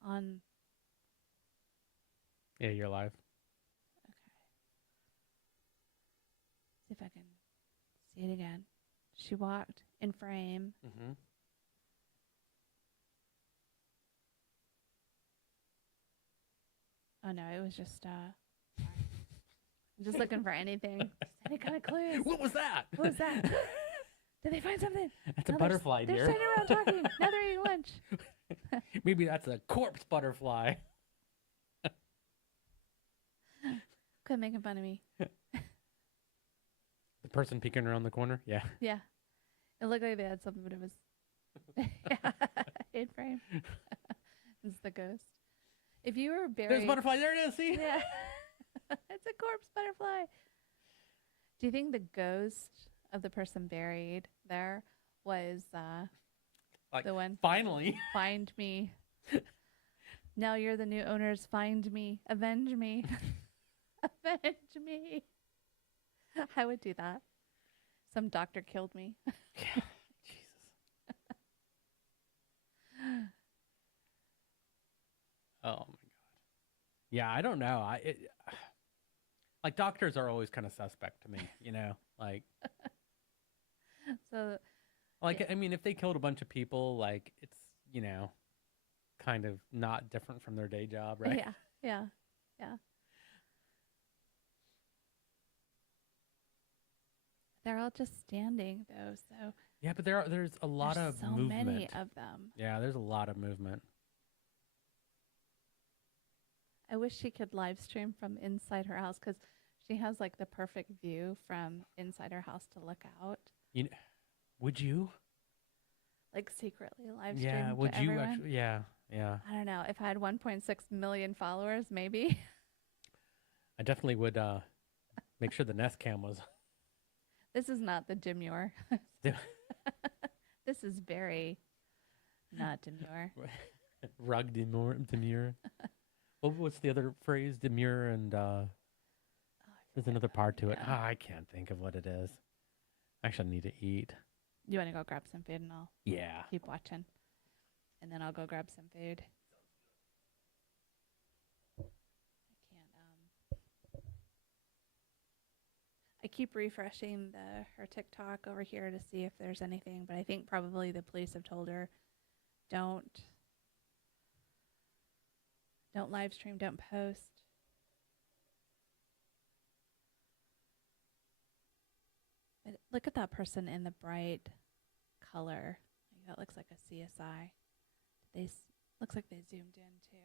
on. Yeah, you're alive. Okay. See if I can see it again. She walked in frame. Mm-hmm. Oh no, it was just I'm just looking for anything. Just any kind of clues. What was that? What was that? Did they find something? That's a No, they're s- butterfly, They're dear. sitting around talking. Now they're eating lunch. Maybe that's a corpse butterfly. Quit making fun of me. The person peeking around the corner? Yeah. Yeah. It looked like they had something, but it was in frame. It's the ghost. If you were buried, There's a butterfly. There it is. See? yeah, it's a corpse butterfly. Do you think the ghost of the person buried there was Like, the one? finally. Find me. Now you're the new owners. Find me. Avenge me. Avenge me. I would do that. Some doctor killed me. Yeah, Jesus. Oh my god. Yeah, I don't know. Like doctors are always kind of suspect to me, you know? So Like I mean, if they killed a bunch of people, like it's, you know, kind of not different from their day job, right? yeah, yeah, yeah. They're all just standing though, so Yeah, but there's a lot there's of so movement. many of them. Yeah, there's a lot of movement. I wish she could live stream from inside her house because she has like the perfect view from inside her house to look out. You would you? Like secretly live stream Yeah, to would you everyone. actually? Yeah, yeah. I don't know. If I had 1.6 million followers, maybe. I definitely would make sure the Nest Cam was. This is not the demure. This is very not demure. Rug demure. What's the other phrase? Demure and there's another part to it. Yeah. Ah, I can't think of what it is. Actually, I need to eat. You want to go grab some food and I'll Yeah. keep watching. And then I'll go grab some food. I keep refreshing her TikTok over here to see if there's anything, but I think probably the police have told her don't live stream, don't post. But look at that person in the bright color. Like that looks like a CSI. Looks like they zoomed in too.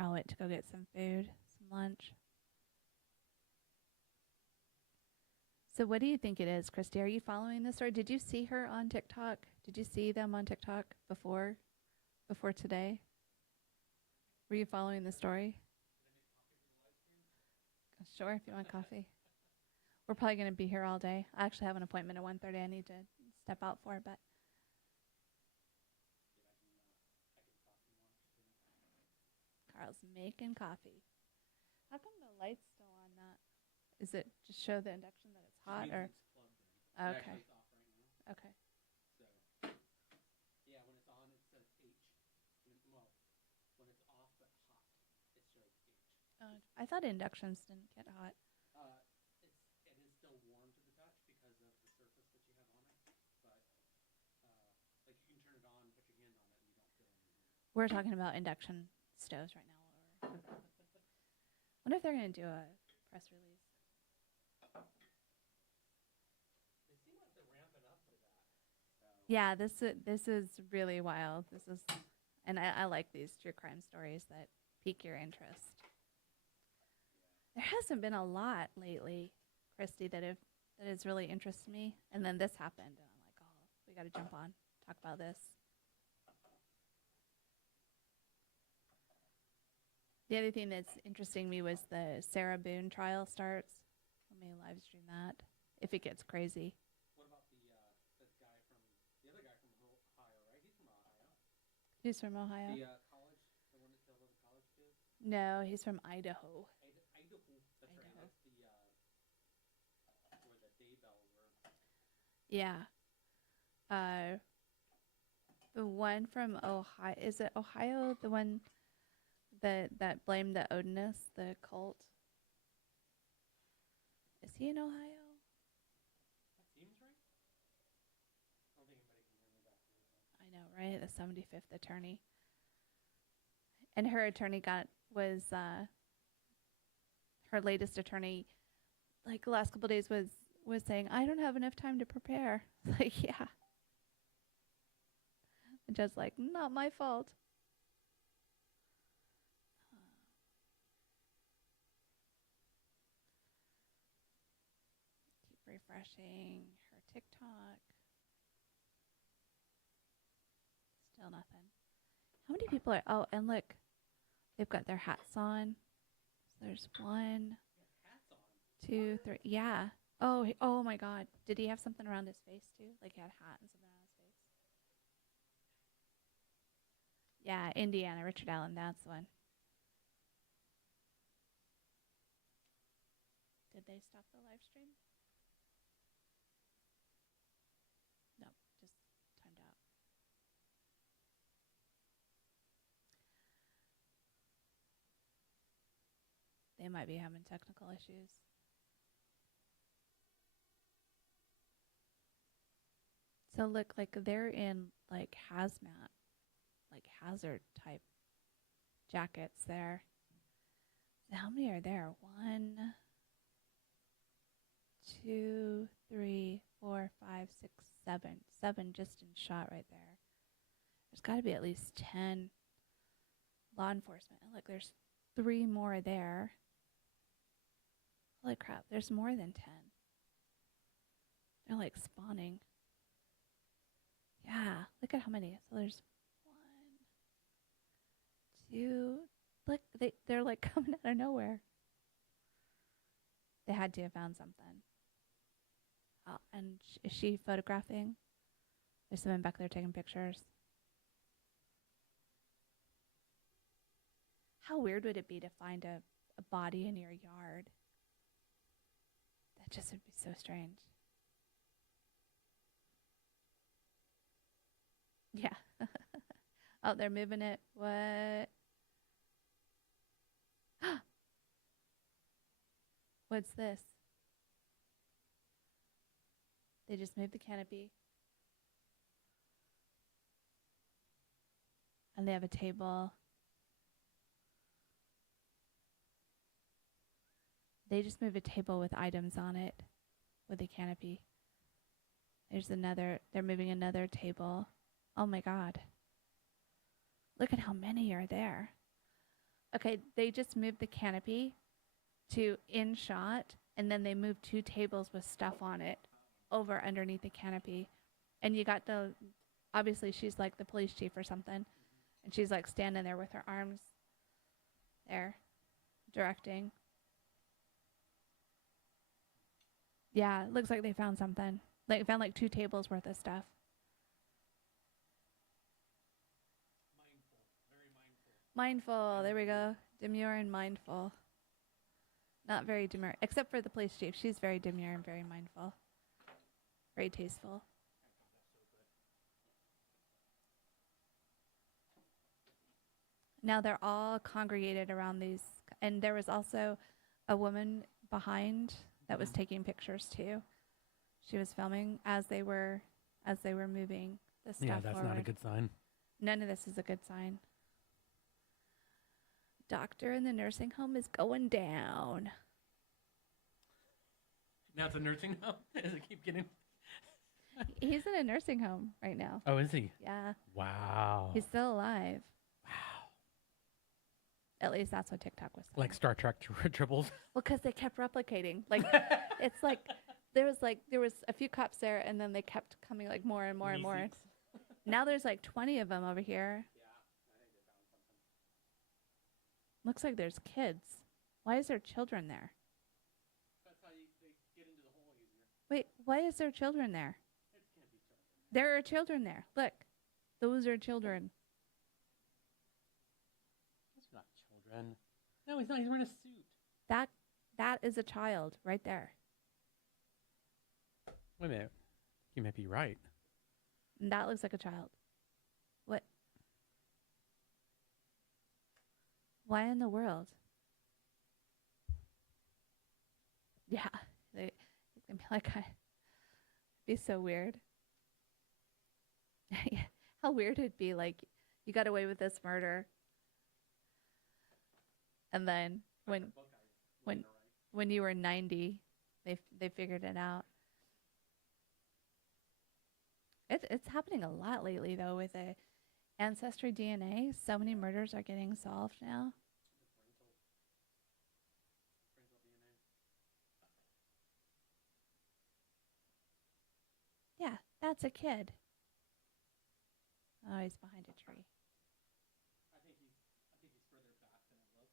I'll wait to go get some food, some lunch. So what do you think it is, Christy? Are you following this story? Did you see her on TikTok? Did you see them on TikTok before today? Were you following the story? Sure, if you want coffee. We're probably going to be here all day. I actually have an appointment at 1:30 I need to step out for, but Carl's making coffee. How come the light's still on that? Is it just show the induction that it's hot or? Okay. Okay. Yeah, when it's on, it says H. When it's off but hot, it shows H. I thought inductions didn't get hot. It is still warm to the touch because of the surface that you have on it, but like you can turn it on, put your hand on it, and you don't feel anything. We're talking about induction stoves right now. Wonder if they're going to do a press release. They seem like they're ramping up for that. Yeah, this is really wild. And I like these true crime stories that pique your interest. There hasn't been a lot lately, Christy, that has really interested me. And then this happened, and I'm like, oh, we got to jump on, talk about this. The other thing that's interesting me was the Sarah Boone trial starts. Let me live stream that if it gets crazy. What about the other guy from Ohio, right? Who's He's from Ohio. from Ohio? The college, the one that killed all the college kids. No, he's from Idaho. Idaho. That's right. Idaho. That's where the Daybells were. Yeah. The one from Ohio, is it Ohio? The one that blamed the Odinists, the cult? Is he in Ohio? That seems right. I don't think anybody can hear me back here. I know, right? The 75th attorney. And her attorney was her latest attorney, like the last couple of days was saying, I don't have enough time to prepare. Like, yeah. And just like, not my fault. Keep refreshing her TikTok. Still nothing. How many people are? Oh, and look, they've got their hats on. So there's 1, 2, 3. Yeah. Oh my God. Did he have something around his face too? Like he had a hat and something around his face. Yeah, Indiana, Richard Allen, that's the one. Did they stop the live stream? No, just timed out. They might be having technical issues. So look, like they're in like hazmat, like hazard type jackets there. How many are there? 1, 2, 3, 4, 5, 6, 7. 7 just in shot right there. There's got to be at least 10 law enforcement. Look, there's 3 more there. Holy crap, there's more than 10. They're like spawning. Yeah, look at how many. So there's 1, 2. Look, they're like coming out of nowhere. They had to have found something. Oh, and is she photographing? There's someone back there taking pictures. How weird would it be to find a body in your yard? That just would be so strange. Yeah. Oh, they're moving it. What? What's this? They just moved the canopy. And they have a table. They just moved a table with items on it with a canopy. There's another, they're moving another table. Oh my God. Look at how many are there. Okay, they just moved the canopy to in shot, and then they moved 2 tables with stuff on it over underneath the canopy. And you got the, obviously she's like the police chief or something, and she's like standing there with her arms there, directing. Yeah, it looks like they found something. Like found like 2 tables worth of stuff. Mindful. There we go. Demure and mindful. Not very demure, except for the police chief. She's very demure and very mindful. Very tasteful. Now they're all congregated around these, and there was also a woman behind that was taking pictures too. She was filming as they were moving the stuff. Yeah, that's forward. not a good sign. None of this is a good sign. Doctor in the nursing home is going down. Now it's a nursing home. Does it keep getting? He's in a nursing home right now. Oh, is he? Yeah. Wow. He's still alive. Wow. At least that's what TikTok was saying. Like Star Trek triples. Well, because they kept replicating. Like, it's like there was a few cops there, and then they kept coming like more and more and more. Now there's like 20 of them over here. Looks like there's kids. Why is there children there? That's how they get into the hole easier. Wait, why is there children there? There are children there. Look, those are children. That's not children. No, he's not. He's wearing a suit. That is a child right there. Wait a minute. You might be right. And that looks like a child. What? Why in the world? Yeah, it's gonna be like, it'd be so weird. How weird it'd be, like, you got away with this murder, and then when you were 90, they figured it out. It's happening a lot lately though with the ancestry DNA. So many murders are getting solved now. Yeah, that's a kid. Oh, he's behind a tree. I think he's further back than it looks.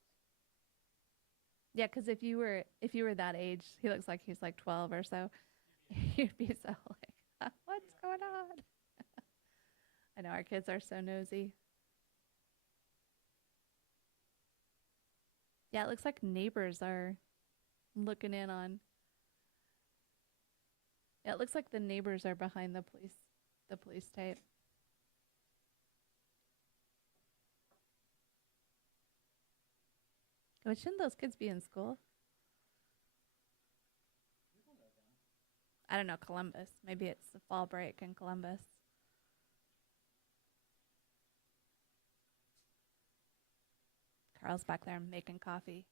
Yeah, because if you were that age, he looks like he's like 12 or so. You'd be so like, what's going on? I know our kids are so nosy. Yeah, it looks like neighbors are looking in on. Yeah, it looks like the neighbors are behind the police tape. But shouldn't those kids be in school? I don't know, Columbus. Maybe it's the fall break in Columbus. Carl's back there making coffee.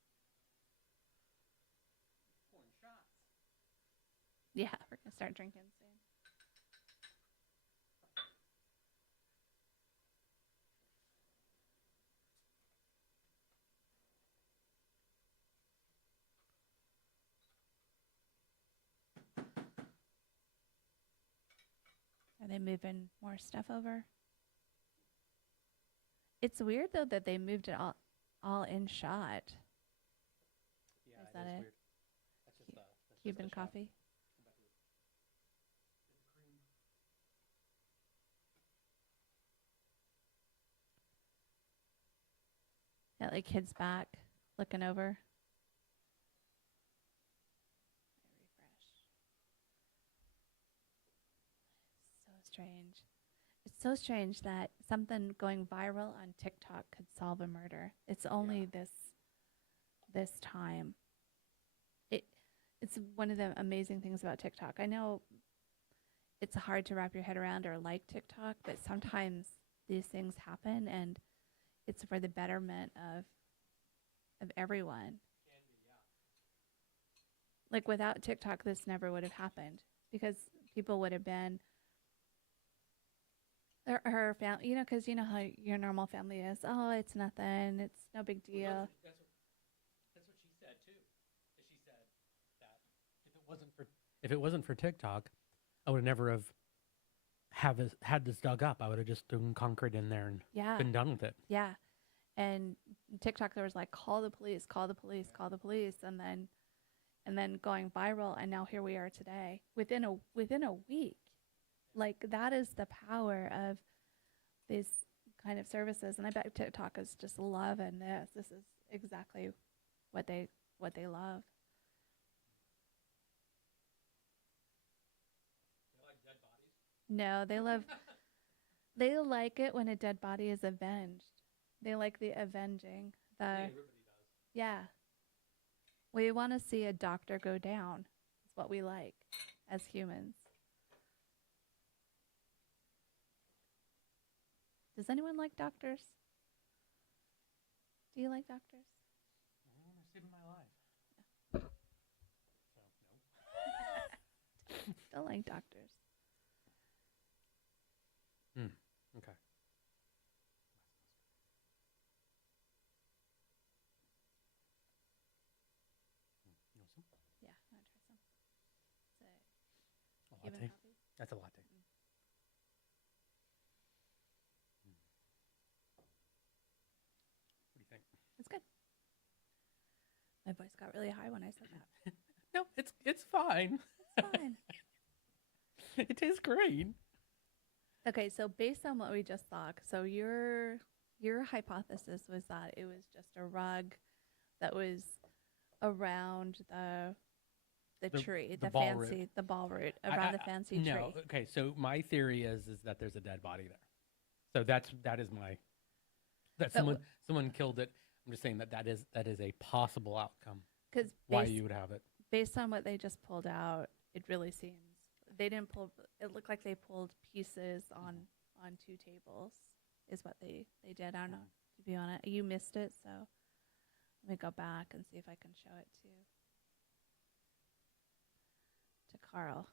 Yeah, we're gonna start drinking soon. Are they moving more stuff over? It's weird though that they moved it all in shot. Yeah, Is that it? weird. That's just, Cuban coffee. Yeah, like kids back looking over. So strange. It's so strange that something going viral on TikTok could solve a murder. It's only this time. It's one of the amazing things about TikTok. I know it's hard to wrap your head around or like TikTok, but sometimes these things happen and it's for the betterment of everyone. Like without TikTok, this never would have happened because people would have been her family, you know, because you know how your normal family is. Oh, it's nothing. It's no big deal. That's what she said too. She said that if it wasn't for TikTok, I would never have had this dug up. I would have just done concrete in there and Yeah. been done with it. Yeah. And TikTok, there was like, call the police, call the police, call the police. And then going viral. And now here we are today within a week. Like that is the power of these kind of services. And I bet TikTok is just loving this. This is exactly what they love. No, they like it when a dead body is avenged. They like the avenging. Everybody does. Yeah. We want to see a doctor go down. It's what we like as humans. Does anyone like doctors? Do you like doctors? They're saving my life. So, no. Don't like doctors. Okay. You want some? Yeah, I'm gonna try some. So, A Cuban latte? coffee. That's a latte. What do you think? It's good. My voice got really high when I said that. No, it's fine. It's fine. It tastes great. Okay, so based on what we just saw, so your hypothesis was that it was just a rug that was around the tree, the the ball root. fancy, the ball root around the fancy tree. No, okay. So my theory is that there's a dead body there. So that is my that But someone killed it. I'm just saying that is a possible outcome. Because Why you would have it? based on what they just pulled out, it really seems they didn't pull. It looked like they pulled pieces on two tables. Is what they did. I don't know, to be honest. You missed it, so let me go back and see if I can show it to Carl,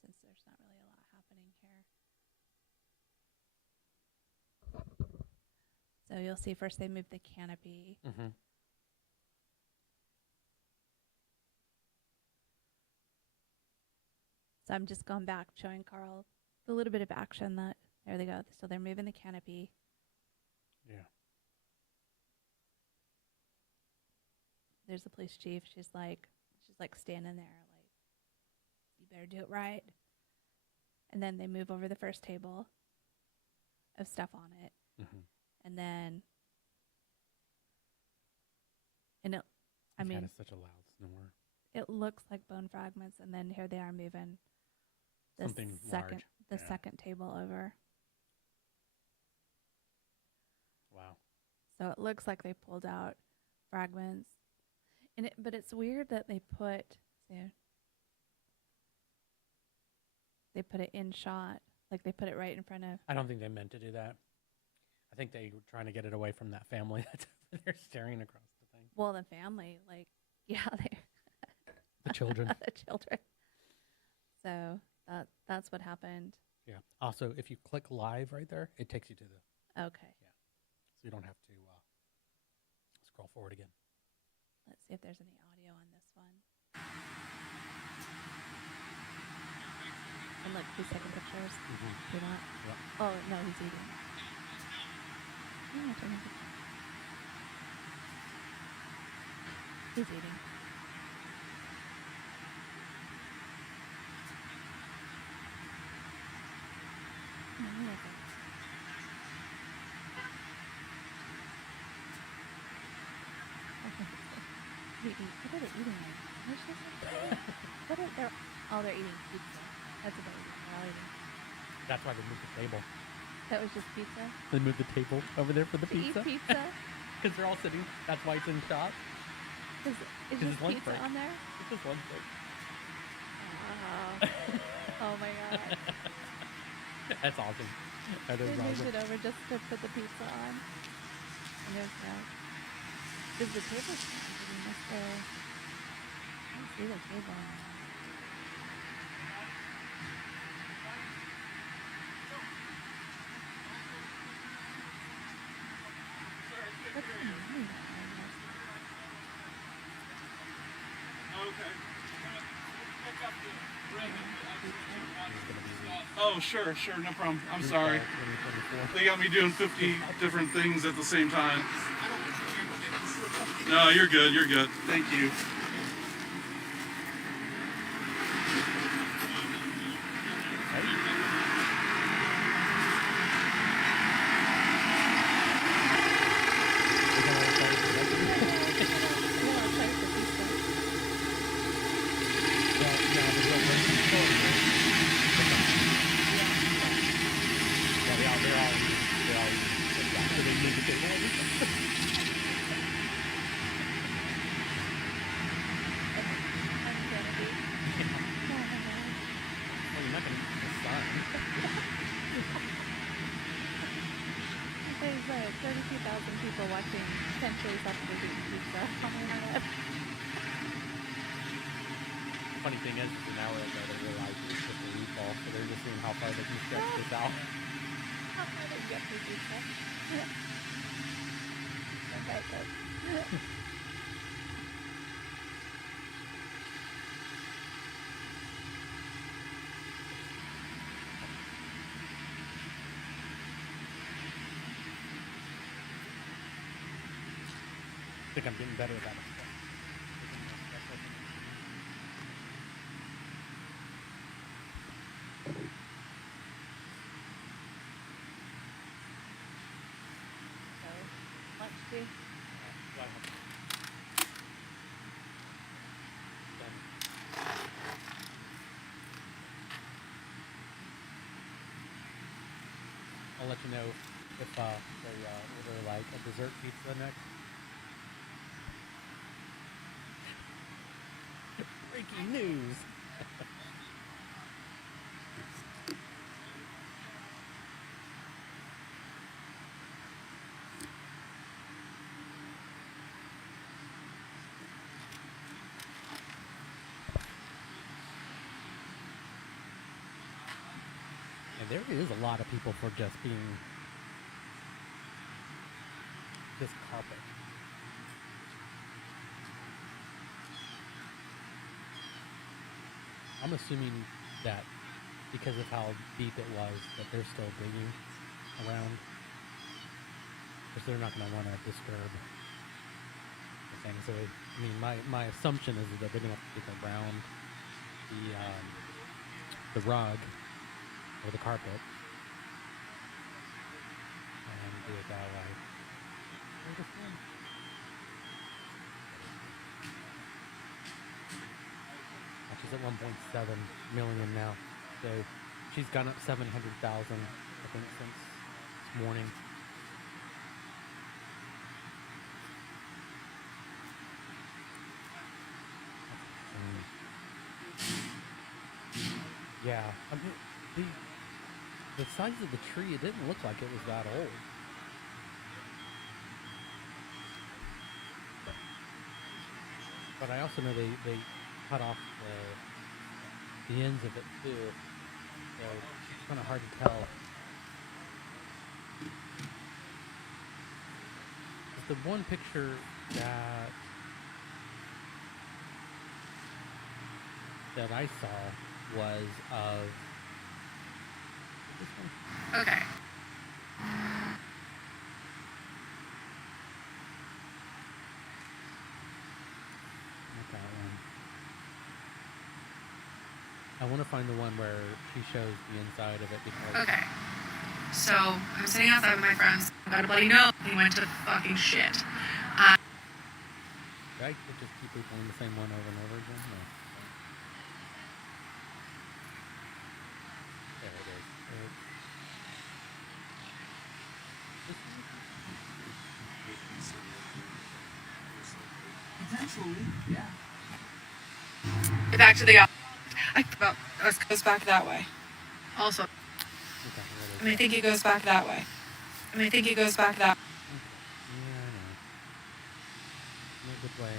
since there's not really a lot happening here. So you'll see first they moved the canopy. Mm-hmm. So I'm just going back, showing Carl a little bit of action that, there they go. So they're moving the canopy. Yeah. There's the police chief. She's like standing there like, you better do it right. And then they move over the first table of stuff on it. Mm-hmm. And then, I It's mean, had such a loud snore. it looks like bone fragments, and then here they are moving the Something second large. Yeah. second table over. Wow. So it looks like they pulled out fragments, but it's weird that they put it in shot, like they put it right in front of. I don't think they meant to do that. I think they were trying to get it away from that family that's over there staring across the thing. Well, the family, like, yeah, they The children. the children. So that's what happened. Yeah. Also, if you click live right there, it takes you to the, Okay, so you don't have to scroll forward again. let's see if there's any audio on this one. And look, he's taking pictures. Mm-hmm. Do not. Yep. Oh no, he's eating. Yeah, taking pictures. He's eating. No, he isn't. What are they eating? What are they? Oh, they're eating pizza. That's what they're eating. They're all eating. That's why they moved the table. That was just pizza. They moved the table over there for the To eat pizza. pizza. Because they're all sitting. That's why it's in shot. Is It's just lunch pizza break. on there? It's just one thing. Oh my god. That's awesome. That They is moved awesome. it over just to put the pizza on. And there's that. Is the table changed? We must go. I don't see the table. What's the name? Oh, sure, no problem. I'm sorry. 2024. They got me doing 50 different things at the same time. No, you're good. Thank you. There's 32,000 people watching 10 Chase after eating pizza on the internet. Funny thing is, an hour ago they realized it's just a recall, so they're just seeing how far they can stretch this out. How far did you get for pizza? Okay, good. I think I'm getting better at that. Lunch too. I'll let you know if they order like a dessert pizza next. Breaking news. And there is a lot of people for just being this carpet. I'm assuming that because of how deep it was, that they're still digging around. Because they're not going to want to disturb the thing. So, I mean, my assumption is that they're going to dig around the rug or the carpet and do it that way. at 1.7 million now. So she's gone up 700,000, I think, since this morning. Yeah, I mean, the size of the tree, it didn't look like it was that old. But I also know they cut off the ends of it too, so it's kind of hard to tell. The one picture that I saw was of this one. Okay. Not that one. I want to find the one where she shows the inside of it because Okay. So I'm sitting outside with my friends. Got a bloody nose. He went to fucking shit. right? They just keep replaying the same one over and over again. No. There it is. Eventually, yeah. Back to the. It goes back that way. Also, I think it goes back that way. think it goes back that. Yeah, I know. No good way.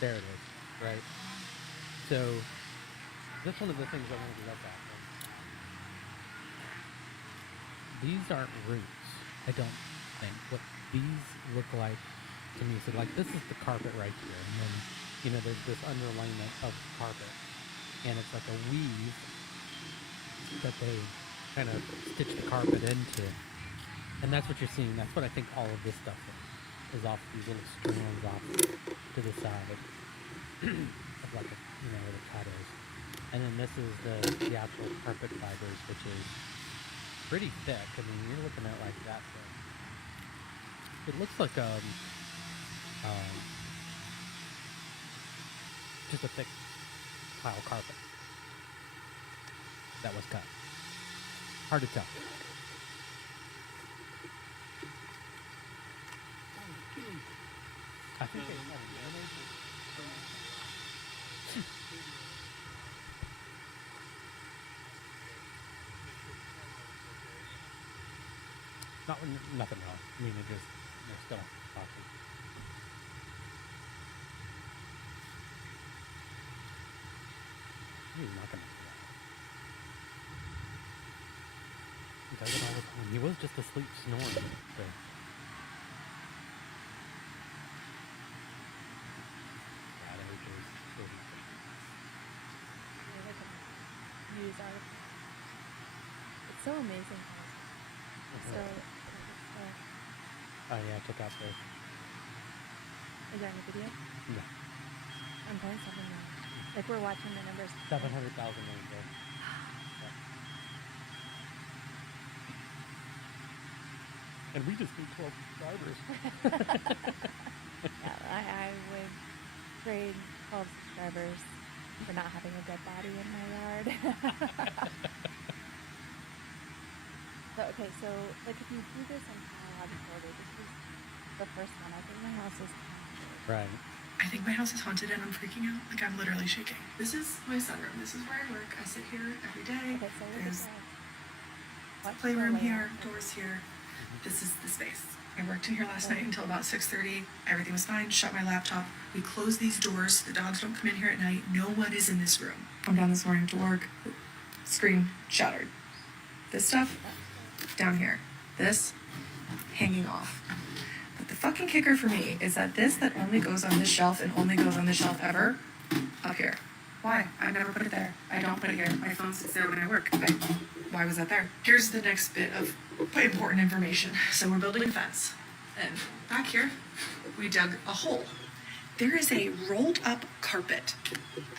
There it is. Right. So that's one of the things I wanted to look at. These aren't roots, I don't think. What these look like to me, so like this is the carpet right here, and then there's this underlayment of carpet, and it's like a weave that they kind of stitch the carpet into, and that's what you're seeing. That's what I think all of this stuff is off these little strands off to the side of like where the cut is, and then this is the actual carpet fibers, which is pretty thick. I mean, you're looking at like that thick. It looks like just a thick pile carpet that was cut. Hard to tell. I think they nothing wrong. I mean, they're still talking. He's not gonna do that. He does it all the time. He was just asleep snoring. So. News article. It's so amazing. So, Oh yeah, I took out the. is there any video? No. I'm playing something now. Like we're watching the numbers. 700,000 right there. And we just need 12 subscribers. Yeah, I would trade 12 subscribers for not having a dead body in my yard. Okay, so like if you do this in chronological order, this is the first one. I think my house is haunted. Right. I think my house is haunted and I'm freaking out. Like I'm literally shaking. This is my sunroom. This is where I work. I sit here every day. Okay, so There's what playroom layout here, is doors here. This is the space. I worked in here last night until about 6:30. Everything was fine. Shut my laptop. We close these doors. The dogs don't come in here at night. No one is in this room. I'm down this morning to work. Screen shattered. This stuff down here. This hanging off. But the fucking kicker for me is that that only goes on this shelf and only goes on this shelf ever up here. Why? I never put it there. I don't put it here. My phone sits there when I work. Why was that there? Here's the next bit of important information. So we're building a fence. And back here, we dug a hole. There is a rolled up carpet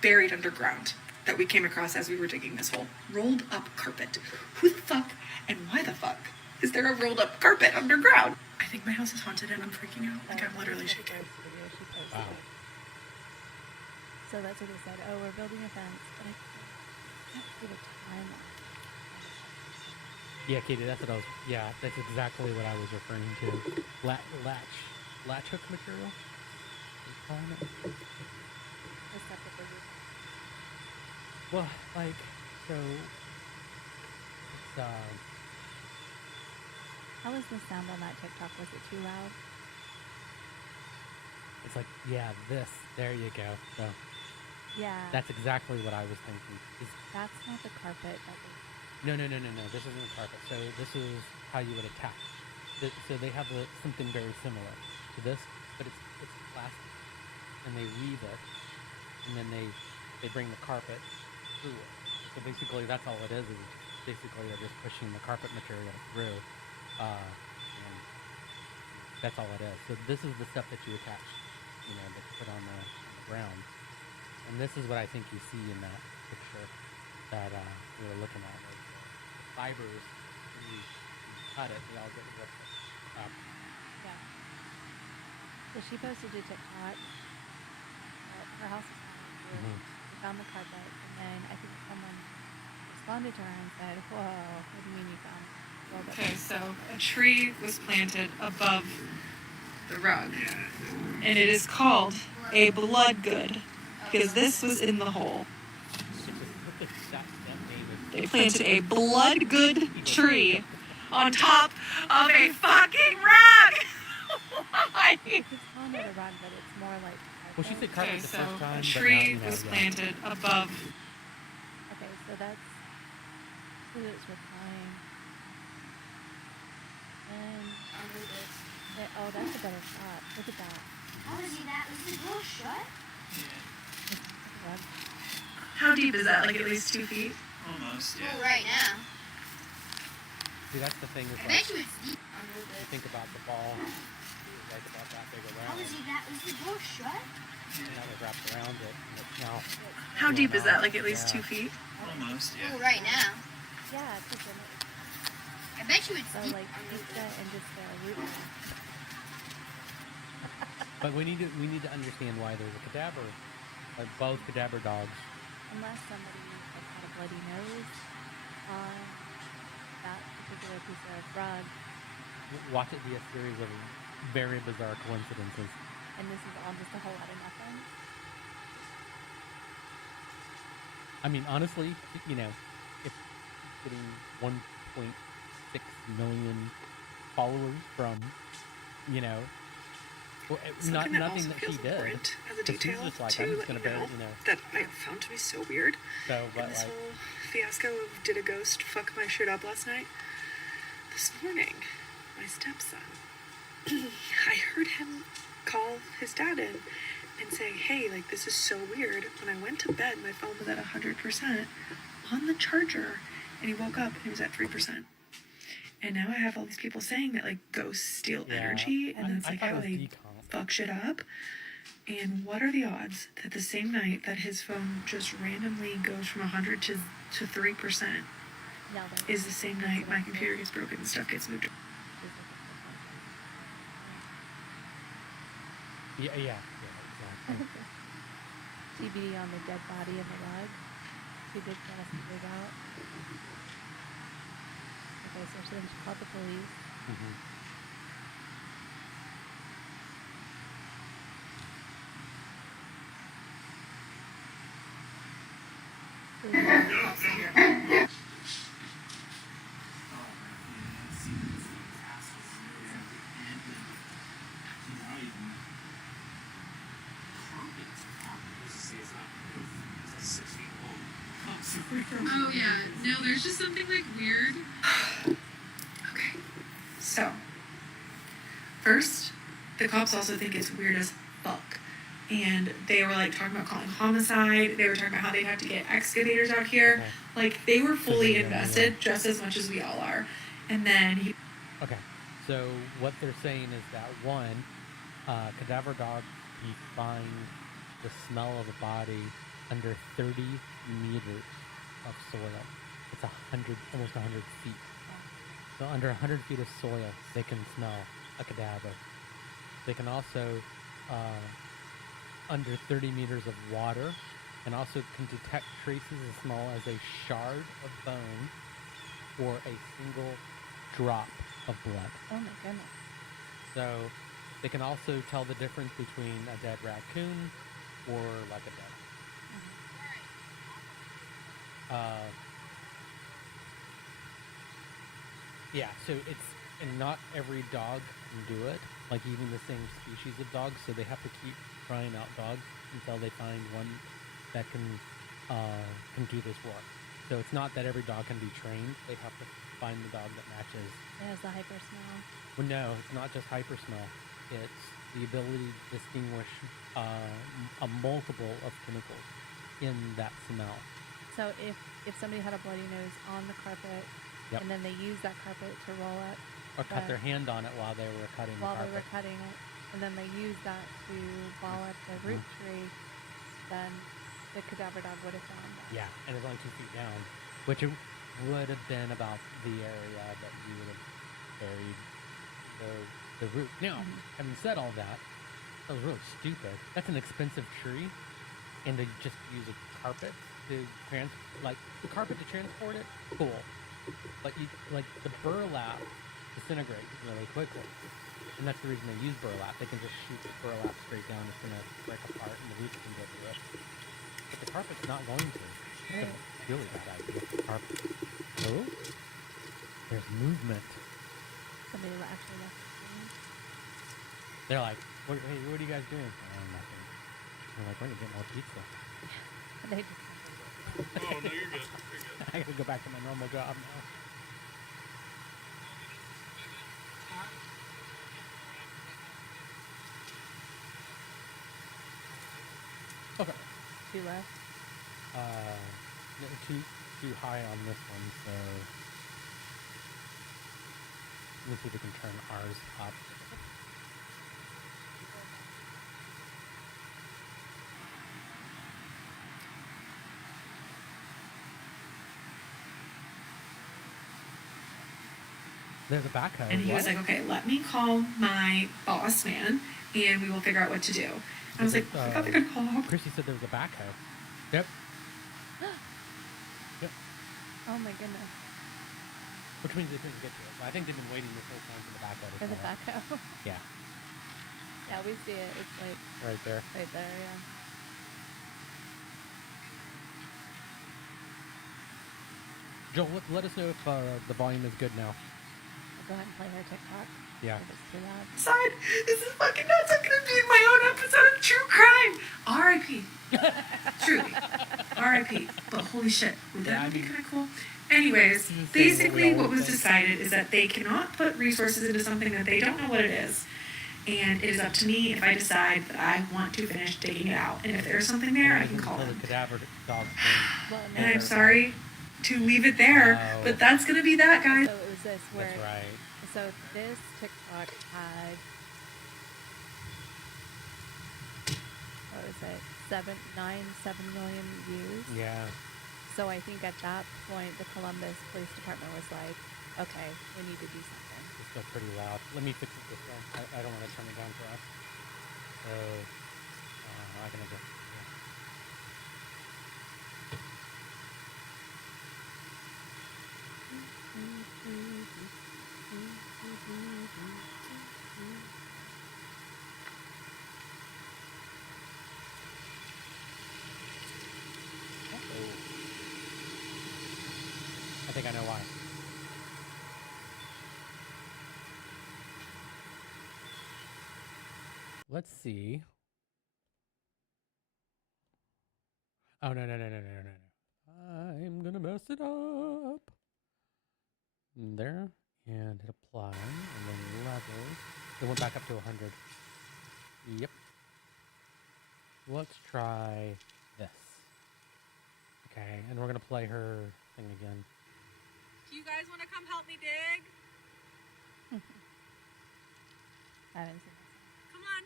buried underground that we came across as we were digging this hole. Rolled up carpet. Who the fuck and why the fuck is there a rolled up carpet underground? I think my house is haunted and I'm freaking out. Like I'm literally shaking. Wow. So that's what they said. Oh, we're building a fence, but I can't see the timeline. Yeah, Katie, that's what I was. Yeah, that's exactly what I was referring to. Latch hook material. Is calling it. The stuff that they're using. Well, like so. It's How was the sound on that TikTok? Was it too loud? It's like, yeah, this. There you go. So Yeah. that's exactly what I was thinking. That's not the carpet that they. No. This isn't a carpet. So this is how you would attach. So they have something very similar to this, but it's plastic, and they weave it, and then they bring the carpet through it. So basically, that's all it is. Is basically they're just pushing the carpet material through. And that's all it is. So this is the stuff that you attach, that you put on the ground. And this is what I think you see in that picture that we were looking at. Like the fibers, when you cut it, they all get ripped up. Yeah. So she posted to TikTok that her house was falling through. They found the carpet, and then I think someone responded to her and said, "Whoa, what do you mean you found it?" Okay, so a tree was planted above the rug, and it is called a blood good because this was in the hole. They planted a blood good tree on top of a fucking rug. Why? It's calling it a rug, but it's more like. Well, she said carpet Okay, the so first time, a but tree now, was yeah. planted above. Okay, so that's who it's replying. And oh, that's a better shot. Look at that. Honestly, that was the door shut. Rug. How deep is that? Like at least 2 feet? Almost, Well, right now. See, that's the thing. Is I like, bet you it's deep under you the. think about the ball, it's like about that big around, Honestly, that was the door shut. and now they're wrapped around it. And it's now. How deep is that? Like at Yeah. least 2 feet? almost, yeah. Well, right now. Yeah, it's just I bet you it's so deep like under pizza the. and just a root ball. But we need to understand why there's a cadaver, like both cadaver dogs. Unless somebody like had a bloody nose on that particular piece of rug, Watch it be a series of very bizarre coincidences. and this is all just a whole lot of nothing. I mean, honestly, if getting 1.6 million followers from, well, Something nothing that she feels did. important as a 'Cause she's detail just like, to I'm just let gonna you bury, know that I found to be so weird. So, in but this like, whole fiasco of did a ghost fuck my shit up last night? This morning, my stepson, I heard him call his dad in and say, hey, like this is so weird. When I went to bed, my phone was at 100% on the charger, and he woke up and he was at 3%. And now I have all these people saying that like ghosts steal yeah, energy, and that's I like thought it how was they decomp. fuck shit up. And what are the odds that the same night that his phone just randomly goes from 100 to 3% Now they is the same night my computer gets broken and stuff gets moved? Yeah, exactly. TBD on the dead body in the rug. Too big for us to dig out. Okay, so then she called the police. Mhm. Oh yeah, no, there's just something like weird. Okay, so first, the cops also think it's weird as fuck, and they were like talking about calling homicide. They were talking about how they'd have to get excavators out here. Okay. Like they were fully Yeah, invested just as much as we all are. And then he Okay, so what they're saying is that one, cadaver dogs, you find the smell of a body under 30 meters of soil. It's 100, almost 100 feet. So under 100 feet of soil, they can smell a cadaver. They can also under 30 meters of water, and also can detect traces as small as a shard of bone or a single drop of blood. Oh my goodness. So they can also tell the difference between a dead raccoon or like a dead. Yeah, so it's, and not every dog can do it, like even the same species of dogs, so they have to keep trying out dogs until they find one that can do this work. So it's not that every dog can be trained, they have to find the dog that matches. It has the hyper smell. Well, no, it's not just hyper smell, it's the ability to distinguish a multiple of chemicals in that smell. So if somebody had a bloody nose on the carpet, Yep. and then they used that carpet to roll up Or cut the- their hand on it while they were cutting while the they carpet. were cutting it, and then they used that to ball up the root tree, then the cadaver dog would have found that. Yeah, and it's only 2 feet down, which it would have been about the area that you would have buried the root. Now, having said all that, that was really stupid. That's an expensive tree, and to just use a carpet to the carpet to transport it, cool. But the burlap disintegrates really quickly, and that's the reason they use burlap. They can just shoot the burlap straight down. It's gonna break apart, and the roots can go through it. But the carpet's not going to. It's a really bad idea. Carpet. Oh, there's movement. Somebody actually left the tree. They're like, "What? Hey, what are you guys doing?" Oh, nothing. They're like, "We're gonna get more pizza." And they just Oh, no, you're good. You're good. I gotta go back to my normal job now. Okay. two left. No, too high on this one, so let me see if we can turn ours up. There's a backhoe. And he was What? like, okay, let me call my boss man and we will figure out what to do. I was like, I got the good call. Chrissy said there was a backhoe. Yep. Yep. Oh my goodness. Which means they couldn't get to it. I think they've been waiting this whole time for the backhoe to For the come up. backhoe. Yeah, Yeah, we see it. It's like right there. right there, yeah. Joel, let us know if the volume is good now. I'll go ahead and play her TikTok. Yeah. If it's too loud. Side, this is fucking nuts. I'm gonna be in my own episode of True Crime. R.I.P. Truly. R.I.P. But holy shit, would Yeah, that I be mean- kind of cool? Anyways, This is the same basically what we what always was say. decided is that they cannot put resources into something that they don't know what it is. And it is up to me if I decide that I want to finish digging it out. And if there's something there, I can call Until them. the cadaver dog thing. Well, And no. I'm sorry to leave it there, Oh. but that's gonna be that, guys. So it was this where That's right. so this TikTok had what was it? 7 million views. Yeah. So I think at that point the Columbus Police Department was like, okay, we need to do something. It's still pretty loud. Let me fix it this way. I don't want to turn it down for us. So I can adjust. Yeah. I think I know why. Let's see. Oh, no. I'm gonna mess it up. There, and hit apply, and then levels. It went back up to 100. Yep. Let's try this. Okay, and we're gonna play her thing again. Do you guys want to come help me dig? I haven't seen this. Come on.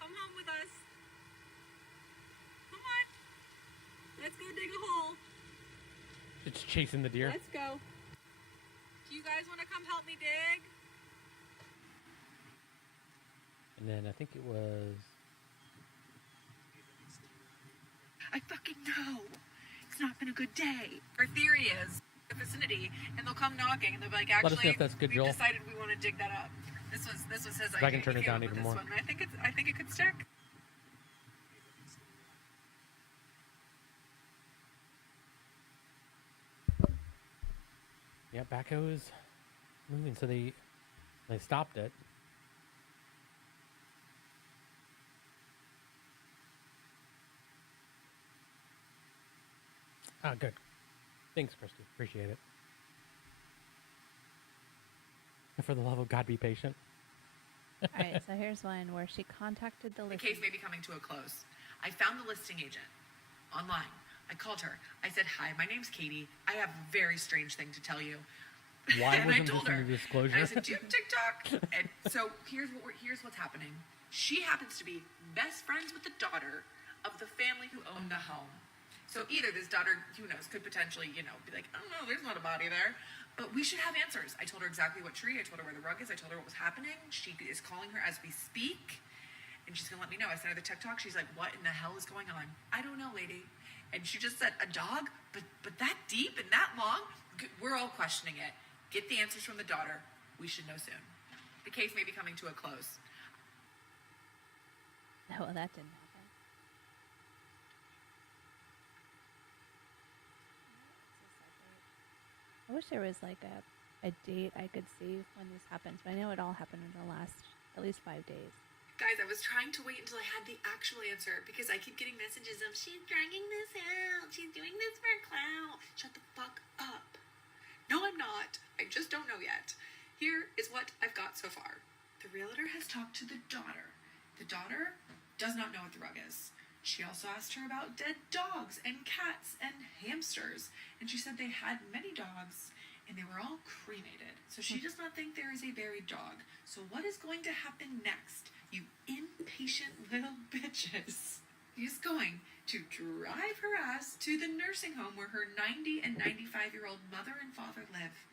Come home with us. Come on. Let's go dig a hole. It's chasing the deer. Let's go. Do you guys want to come help me dig? And then I think it was I fucking know. It's not been a good day. Our theory is the vicinity, and they'll come knocking, and they'll be like, Let us actually, know if that's good, we've Joel. decided we want to dig that up. This was his idea. I can turn He it came down up with even this more. one, and I think it could stick. Yeah, backhoe is moving, so they stopped it. Ah, good. Thanks, Christy. Appreciate it. And for the love of God, be patient. All right, so here's one where she contacted the The listing. case may be coming to a close. I found the listing agent online. I called her. I said, "Hi, my name's Katie. I have a very strange thing to tell you." Why and I wasn't told this in her. the disclosure? And I said, "Do you have TikTok?" And so here's what's happening. She happens to be best friends with the daughter of the family who owned the home. So either this daughter, who knows, could potentially, be like, "I don't know, there's not a body there." But we should have answers. I told her exactly what tree. I told her where the rug is. I told her what was happening. She is calling her as we speak. And she's going to let me know. I sent her the TikTok. She's like, "What in the hell is going on?" "I don't know, lady." And she just said, "A dog? But that deep and that long?" We're all questioning it. Get the answers from the daughter. We should know soon. The case may be coming to a close. Oh, well, that didn't happen. I wish there was like a date I could see when this happens, but I know it all happened in the last at least 5 days. Guys, I was trying to wait until I had the actual answer because I keep getting messages of, "She's dragging this out. She's doing this for clout. Shut the fuck up." No, I'm not. I just don't know yet. Here is what I've got so far. The realtor has talked to the daughter. The daughter does not know what the rug is. She also asked her about dead dogs and cats and hamsters. And she said they had many dogs and they were all cremated. So she does not think there is a buried dog. So what is going to happen next, you impatient little bitches? He's going to drive her ass to the nursing home where her 90 and 95-year-old mother and father live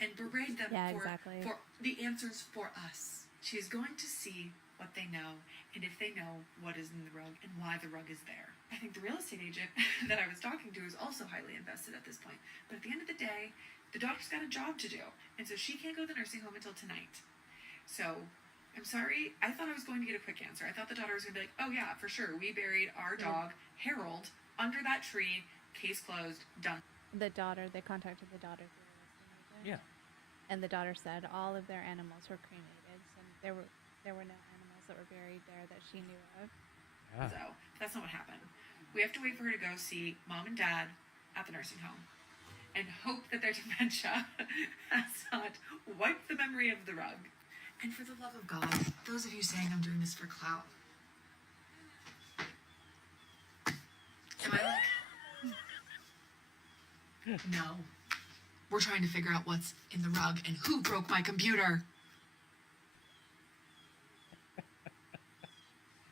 and berate them Yeah, for exactly. the answers for us. She's going to see what they know and if they know what is in the rug and why the rug is there. I think the real estate agent that I was talking to is also highly invested at this point. But at the end of the day, the daughter's got a job to do. And so she can't go to the nursing home until tonight. So I'm sorry. I thought I was going to get a quick answer. I thought the daughter was going to be like, "Oh yeah, for sure. We buried our dog, Harold, under that tree. Case closed. Done." The daughter, they contacted the daughter through the listing agent. Yeah. And the daughter said all of their animals were cremated, so there were no animals that were buried there that she knew of. Yeah. So that's not what happened. We have to wait for her to go see mom and dad at the nursing home and hope that their dementia has not wiped the memory of the rug. And for the love of God, those of you saying I'm doing this for clout, am I like, no. We're trying to figure out what's in the rug and who broke my computer.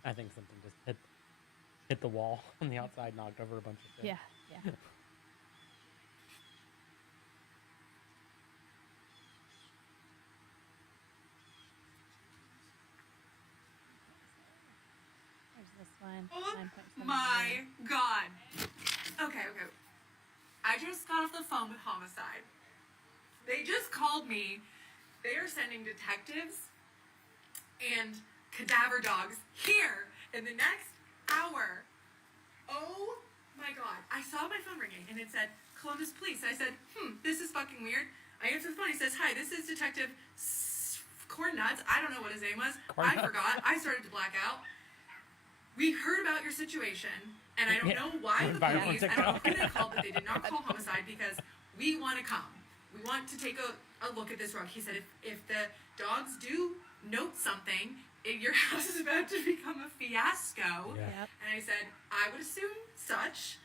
I think something just hit the wall on the outside, knocked over a bunch of shit. Yeah. There's this one. Oh 9.7 my God. Okay. I just got off the phone with homicide. They just called me. They are sending detectives and cadaver dogs here in the next hour. Oh my God. I saw my phone ringing and it said Columbus Police. I said, this is fucking weird. I answered the phone. He says, "Hi, this is Detective Cornnuts." I don't know what his name was. I Cornnuts. forgot. I started to black out. We heard about your situation, and I don't Yeah. know why the Viral on police, I don't know who TikTok. they called, but they did not call homicide because we want to come. We want to take a look at this rug. He said, if the dogs do note something, your house is about to become a fiasco. Yeah. Yep. And I said, I would assume such.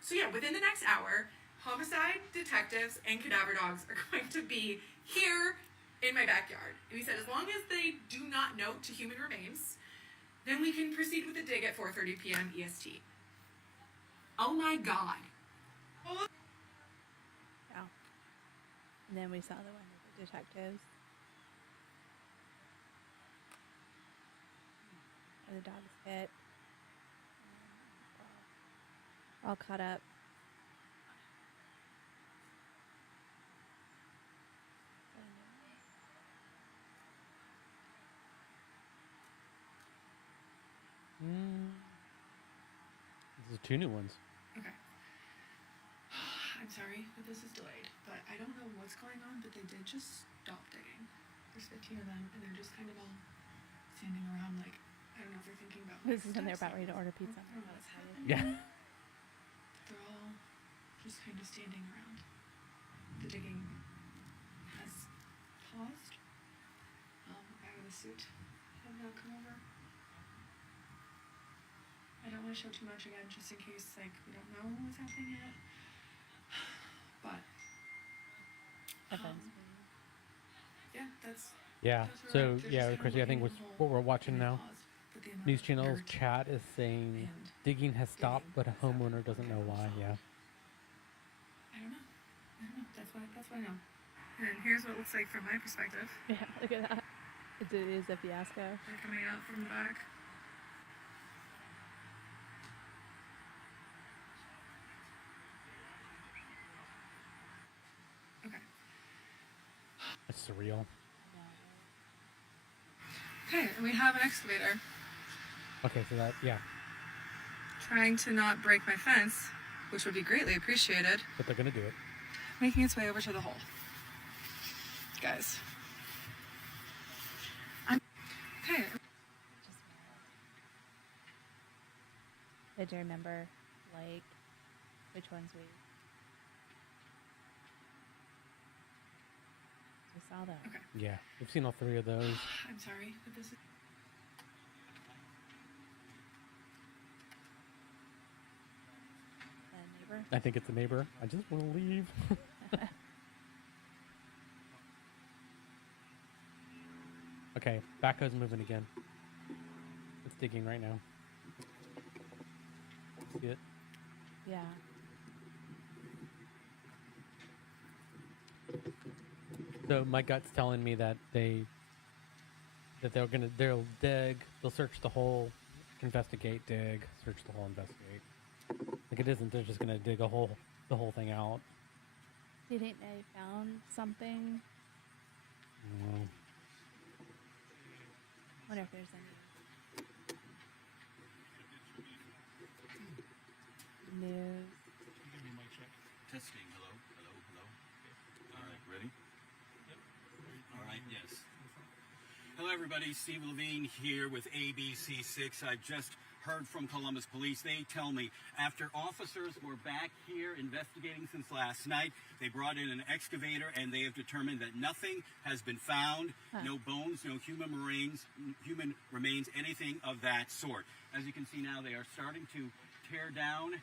So yeah, within the next hour, homicide, detectives, and cadaver dogs are going to be here in my backyard. And he said, as long as they do not note to human remains, then we can proceed with the dig at 4:30 p.m. EST. Oh my God. Yeah. And then we saw the one with the detectives. Where the dog's hit. All caught up. These are 2 new ones. Okay. I'm sorry that this is delayed, but I don't know what's going on, but they did just stop digging. There's 15 of them, and they're just kind of all standing around like, I don't know if they're thinking about This is when they're steps, about ready to order pizza. I don't know what's happening. Yeah. They're all just kind of standing around. The digging has paused. I have a suit have now come over. I don't want to show too much again, just in case like we don't know what's happening yet. But yeah, that's Yeah. those are So, like- they're yeah, just kinda Chrissy, I think looking in the what we're hole, watching and they now, paused, but the amount News of Channel's dirt chat is saying and digging has stopped, but a digging has homeowner happened. doesn't know Okay, why. so- Yeah. I don't know. That's what I know. And here's what it looks like from my perspective. Yeah, look at that. It is a fiasco. They're coming out from the back. Okay. It's surreal. Okay, and we have an excavator Okay, so that, yeah. trying to not break my fence, which would be greatly appreciated, But they're going to do it. making its way over to the hole. Guys. Okay. Did you remember, like, which ones we saw those? Okay. Yeah. We've seen all 3 of those. I'm sorry, but this is. The neighbor? I think it's a neighbor. I just want to leave. Okay, backhoe's moving again. It's digging right now. See it? Yeah. So my gut's telling me that they'll dig, they'll search the hole, investigate, dig, search the hole, investigate. Like it isn't, they're just gonna dig the whole thing out. Do you think they found something? No. Wonder if there's any news. Testing. Hello. All right, ready? Yep. All right, yes. Hello, everybody. Steve Levine here with ABC6. I just heard from Columbus Police. They tell me after officers were back here investigating since last night, they brought in an excavator and they have determined that nothing has been found. No bones, no human remains, anything of that sort. As you can see now, they are starting to tear down.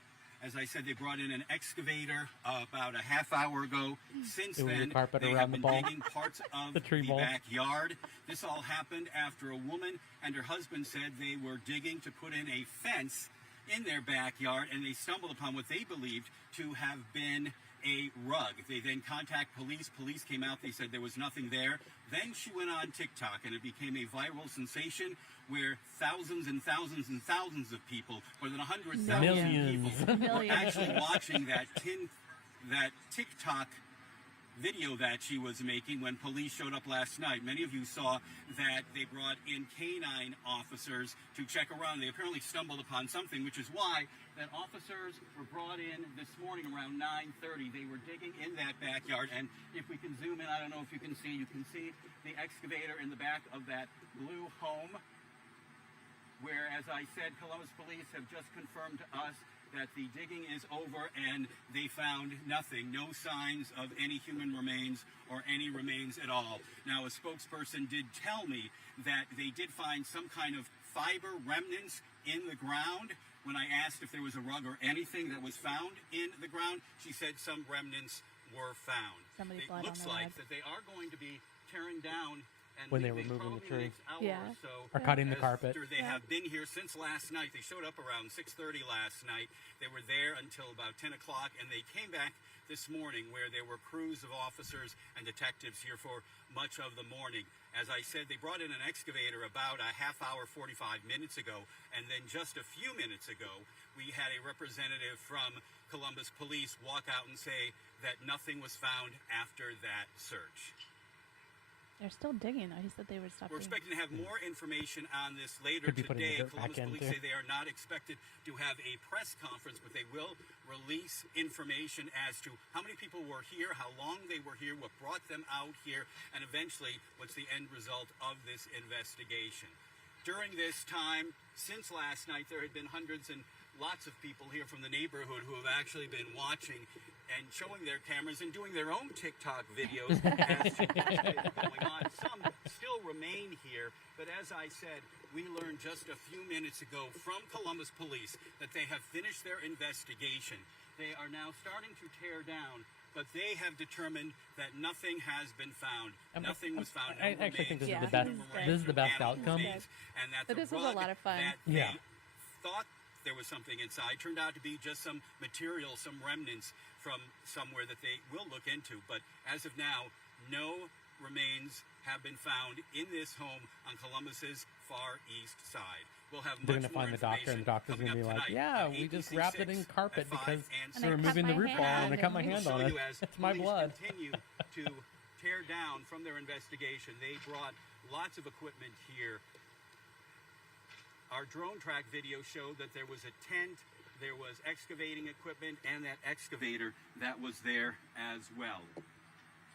As I said, they brought in an excavator about a half hour ago. Since It was a then, carpet they around have the been ball. digging parts of The tree ball. backyard. This all happened after a woman and her husband said they were digging to put in a fence in their backyard, and they stumbled upon what they believed to have been a rug. They then contacted police. Police came out. They said there was nothing there. Then she went on TikTok, and it became a viral sensation where thousands and thousands and thousands of people, more than 100,000 Millions. people, were Millions. actually watching that TikTok video that she was making when police showed up last night. Many of you saw that they brought in canine officers to check around. They apparently stumbled upon something, which is why that officers were brought in this morning around 9:30. They were digging in that backyard, and if we can zoom in, I don't know if you can see the excavator in the back of that blue home, where, as I said, Columbus Police have just confirmed to us that the digging is over and they found nothing, no signs of any human remains or any remains at all. Now, a spokesperson did tell me that they did find some kind of fiber remnants in the ground. When I asked if there was a rug or anything that was found in the ground, she said some remnants were found. Somebody's It blood on looks the like rug. that they are going to be tearing down And When they they were moving the probably tree. next hour Yeah. or so, Or cutting the carpet. after they have been here since last night. They showed up around 6:30 last night. They were there until about 10 o'clock, and they came back this morning where there were crews of officers and detectives here for much of the morning. As I said, they brought in an excavator about a half hour, 45 minutes ago, and then just a few minutes ago, we had a representative from Columbus Police walk out and say that nothing was found after that search. They're still digging though. He said they would stop. We're expecting to have more information on this later Could be putting the today. dirt back Columbus in, Police too. say they are not expected to have a press conference, but they will release information as to how many people were here, how long they were here, what brought them out here, and eventually what's the end result of this investigation. During this time, since last night, there had been hundreds and lots of people here from the neighborhood who have actually been watching and showing their cameras and doing their own TikTok videos as to what's been going on. Some still remain here, but as I said, we learned just a few minutes ago from Columbus Police that they have finished their investigation. They are now starting to tear down, but they have determined that nothing has been found. Nothing was found. I No actually think this remains, is the no best. good. This is the best animal outcome. remains, and that But the this was a rug lot of fun. that Yeah. they thought there was something inside turned out to be just some material, some remnants from somewhere that they will look into. But as of now, no remains have been found in this home on Columbus's far east side. We'll have They're much gonna more find the doctor, and the information doctor's coming gonna be up like, tonight "Yeah, on we just ABC6 wrapped it in carpet at 5 because and And we I were cut moving the my roof hand on, and I cut my and- We'll hand show on it. you as It's my police blood." continue to tear down from their investigation. They brought lots of equipment here. Our drone track video showed that there was a tent, there was excavating equipment, and that excavator that was there as well.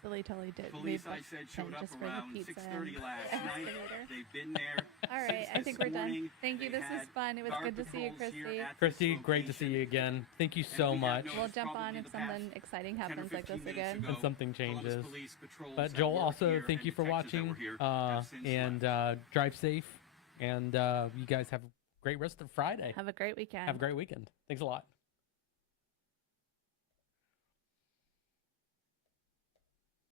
Billy totally did. Police, leave I the said, showed tent up just for the around pizza 6:30 and last the night. excavator. They've been there. All right, since I think this we're done. morning. Thank you. They This was had fun. It was guard good to see you, patrols here Christy. at this Christy, great to see location. you again. Thank you And so we have much. no- We'll jump probably on if the past something exciting 10 or happens like 15 this minutes again. ago, And something Columbus changes. Police patrols But that Joel, were also here thank and you for detectives that watching, were here have since and left. drive safe. And you guys have a great rest of Friday. Have a great weekend. Have a great weekend. Thanks a lot.